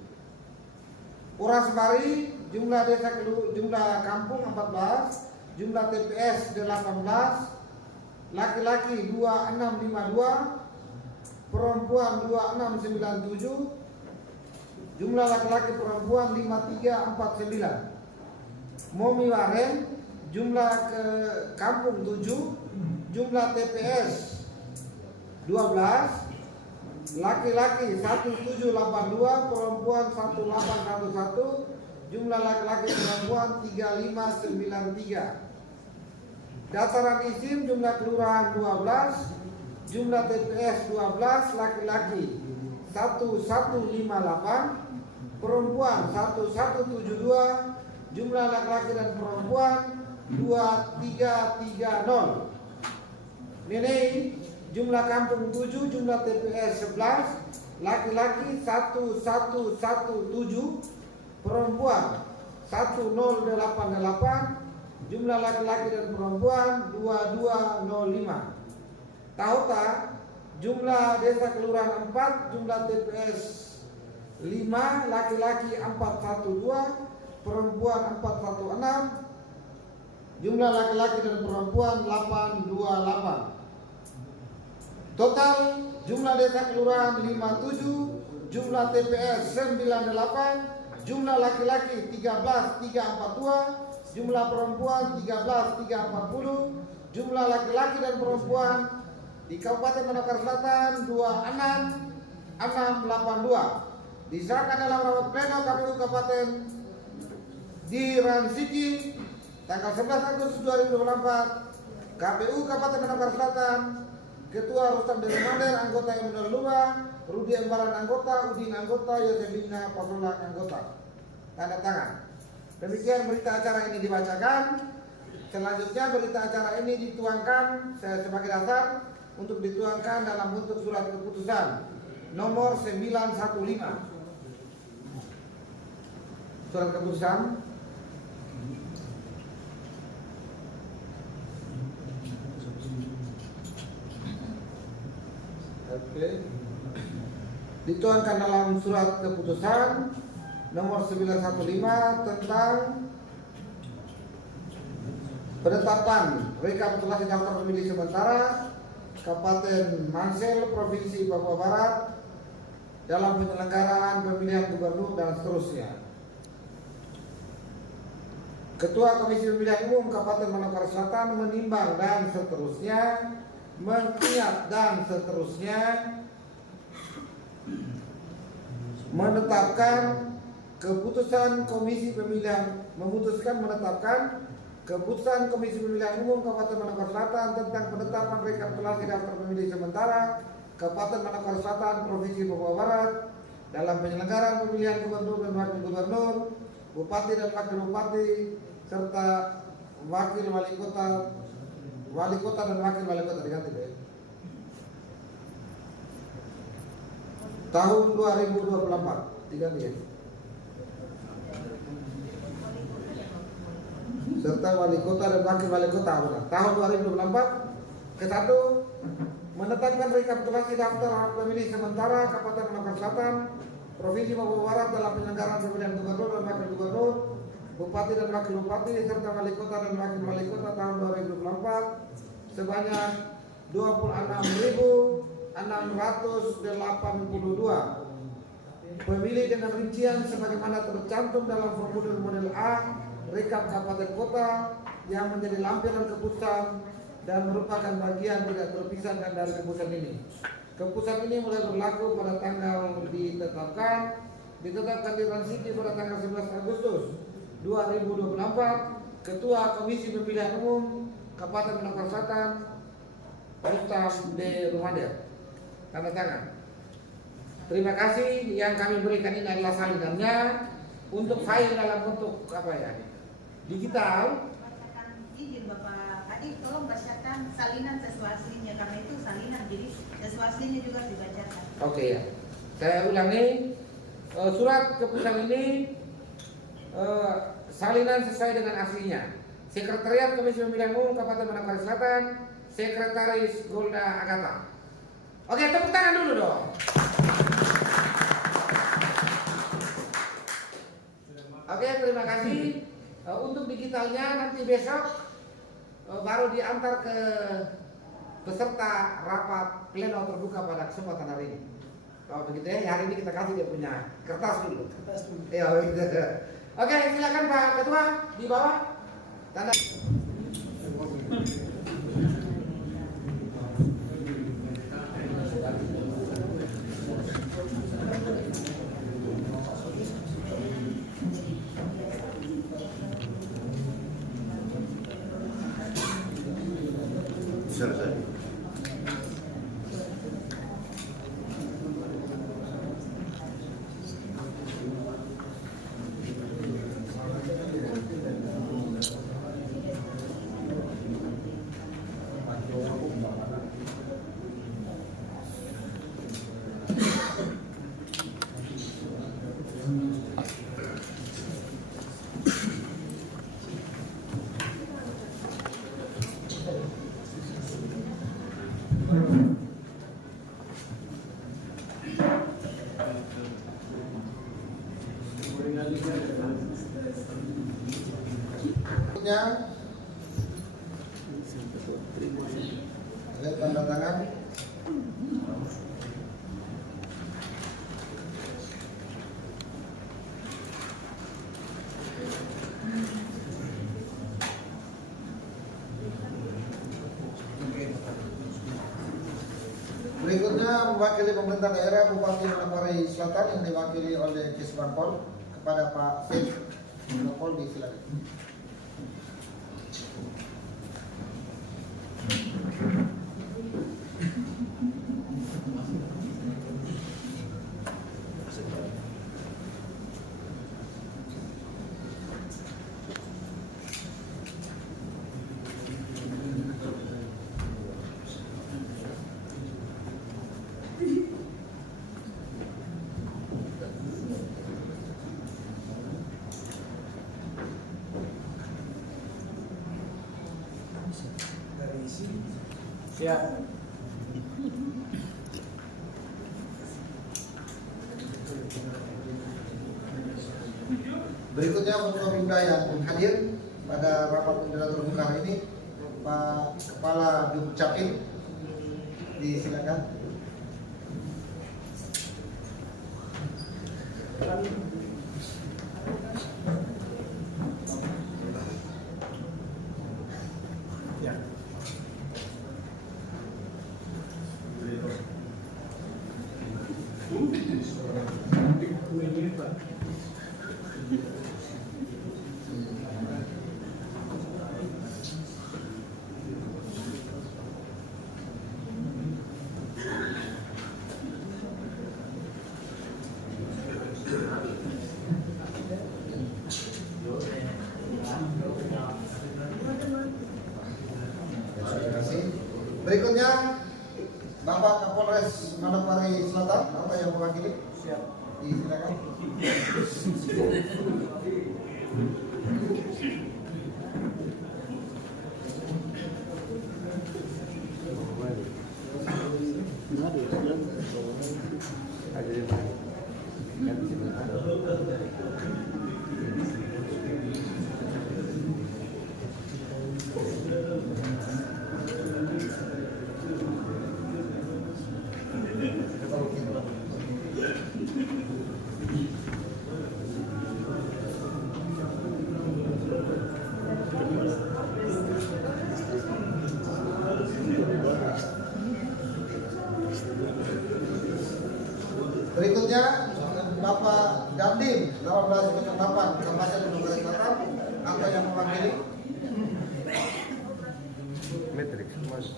Urasbari jumlah desa jumlah kampung 14, jumlah TPS 18, laki-laki 2652, perempuan 2697, jumlah laki-laki perempuan 5349. Momi Waren jumlah ke kampung 7, jumlah TPS 12, laki-laki 1782, perempuan 1811, jumlah laki-laki perempuan 3593. Dataran isim jumlah kelurahan 12, jumlah TPS 12, laki-laki 1158, perempuan 1172, jumlah laki-laki dan perempuan 2330. Nilai jumlah kampung 7, jumlah TPS 11, laki-laki 1117, perempuan 1088, jumlah laki-laki dan perempuan 2205. Tahota jumlah desa kelurahan 4, jumlah TPS 5, laki-laki 412, perempuan 416, jumlah laki-laki dan perempuan 828. Total jumlah desa kelurahan 57, jumlah TPS 98, jumlah laki-laki 13.342, jumlah perempuan 13.340, jumlah laki-laki dan perempuan di Kabupaten Manokwari Selatan 26682. Disahkan dalam rapat pleno KPU Kabupaten di Ransiki tanggal 11 Agustus 2024. KPU Kabupaten Manokwari Selatan, Ketua Rustam D. Romader, anggota Emanuel Luba, Rudi M. Baran anggota, Udin anggota, Yosefina Pasolan anggota. Tanda tangan. Demikian berita acara ini dibacakan. Selanjutnya berita acara ini dituangkan saya sebagai dasar untuk dituangkan dalam bentuk surat keputusan nomor 915. Surat keputusan dituangkan dalam surat keputusan nomor 915 tentang penetapan rekapitulasi daftar pemilih sementara Kabupaten Mansel, Provinsi Papua Barat dalam penyelenggaraan pemilihan gubernur dan seterusnya. Ketua Komisi Pemilihan Umum Kabupaten Manokwari Selatan menimbang dan seterusnya, mengingat dan seterusnya, menetapkan keputusan Komisi Pemilihan menetapkan keputusan Komisi Pemilihan Umum Kabupaten Manokwari Selatan tentang penetapan rekapitulasi daftar pemilih sementara Kabupaten Manokwari Selatan, Provinsi Papua Barat dalam penyelenggaraan pemilihan gubernur dan wakil gubernur, bupati dan wakil bupati, serta wakil wali kota dan wakil wali kota diganti deh. Tahun 2024 diganti ya. Serta wali kota dan wakil wali kota benar. Tahun 2024 ke-1 menetapkan rekapitulasi daftar pemilih sementara Kabupaten Manokwari Selatan, Provinsi Papua Barat dalam penyelenggaraan pemilihan gubernur dan wakil gubernur, bupati dan wakil bupati, serta wali kota dan wakil wali kota tahun 2024 sebanyak 26.682 pemilih dengan rincian sebagaimana tercantum dalam formulir model A rekap kabupaten kota yang menjadi lampiran keputusan dan merupakan bagian tidak terpisahkan dari keputusan ini. Keputusan ini mulai berlaku pada tanggal ditetapkan di Transiki pada tanggal 11 Agustus 2024. Ketua Komisi Pemilihan Umum Kabupaten Manokwari Selatan Rustam D. Rumadia, tanda tangan. Terima kasih. Yang kami berikan ini adalah salinannya untuk file dalam bentuk apa ya, digital. Izin Bapak Kadif, tolong bacakan salinan sesuai aslinya karena itu salinan, jadi sesuai aslinya juga dibacakan. Oke ya, saya ulangi. Surat keputusan ini salinan sesuai dengan aslinya. Sekretariat Komisi Pemilihan Umum Kabupaten Manokwari Selatan, Sekretaris Golda Agatha. Oke, tepuk tangan dulu dong. Oke, terima kasih. Untuk digitalnya nanti besok baru diantar ke peserta rapat pleno terbuka pada kesempatan hari ini. Kalau begitu ya, hari ini kita kasih dia punya kertas dulu. Ya, oke, silakan Pak Ketua di bawah. Tanda. Selesai. Lihat tanda tangan. Berikutnya mewakili pemerintah daerah Bupati Manokwari Selatan yang diwakili oleh Kisbangpol kepada Pak Sif Monopol, disilakan. Ya. Berikutnya untuk Pemda yang hadir pada rapat pimpinan terbuka hari ini, Pak Kepala Dukcapil, disilakan. Ya. Terima kasih. Berikutnya Bapak Kapolres Manokwari Selatan, apa yang mewakili? Siap. Silakan. Berikutnya Bapak Dandim 1808 Kabupaten Manokwari Selatan, apa yang mewakili? Matrix, Mas.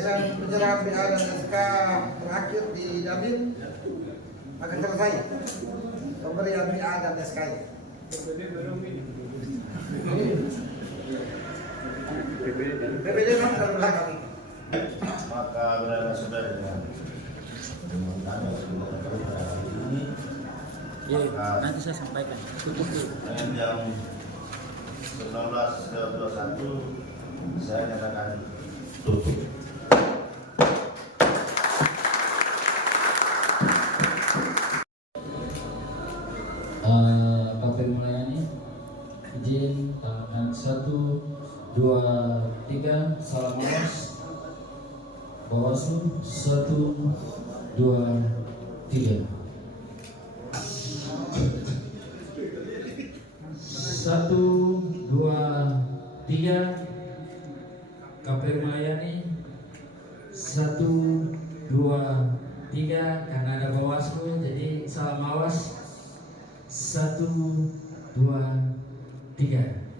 Dengan penyerahan BA dan SK terakhir di Dandim akan selesai pemberian BA dan SK. PPD kan dalam belakang ini. Maka berada sudah dengan tanda sudah hari ini. Nanti saya sampaikan. Dengan jam 19.21 saya nyatakan tutup. KPU melayani izin tangan 1, 2, 3 salam awas Bawaslu 1, 2, 3 1, 2, 3 KPU melayani 1, 2, 3 karena ada Bawaslu jadi salam awas 1, 2, 3.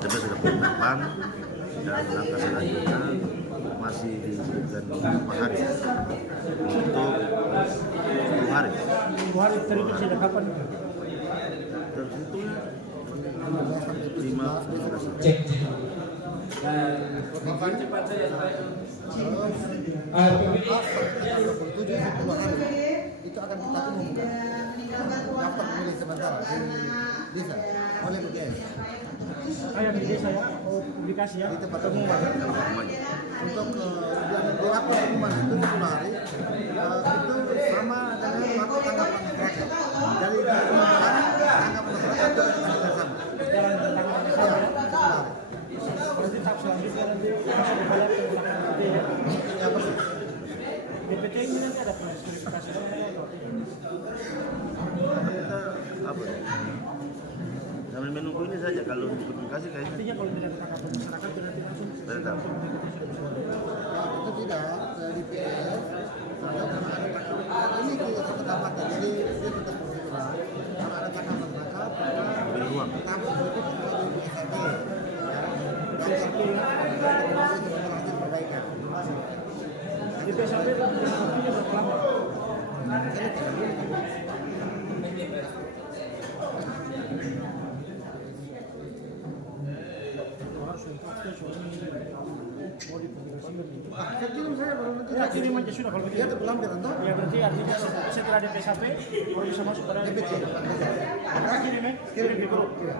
Kita sudah penetapan dan langkah selanjutnya masih diberikan beberapa hari untuk 10 hari. 10 hari terhitung sejak kapan? Terhitung 5 Cek. Bapak cepat saja. Itu akan kita umumkan. Dapat memilih sementara bisa oleh BGS. Yang di desa ya, publikasi ya. Di tempat pengumuman. Untuk di apa pengumuman itu 10 hari itu sama dengan waktu tanggapan masyarakat. Dari pengumuman tanggapan masyarakat itu sama. Jalan tentang masyarakat. Berarti tahap selanjutnya nanti masih dibayar ke belakang nanti ya. Ya betul. DPT ini nanti ada proses verifikasi atau kita apa ya? Sambil menunggu ini saja kalau untuk komunikasi kayaknya. artinya kalau tidak ada tanggapan masyarakat berarti langsung Tetap. Itu tidak dari PS ada ini kita ketapatan jadi dia tetap prosedural kalau ada tanggapan masyarakat Beri ruang. tetap berikut dari SRB dan terpilih itu berhasil perbaikan. PSAP waktunya berapa lama? Kirim saya baru nanti. Ya, kirim aja sudah kalau begitu. Ya terlampir atau? Ya berarti artinya setelah ada PSAP baru bisa masuk pada DPT. Kirim ya? Kirim di grup. Ya.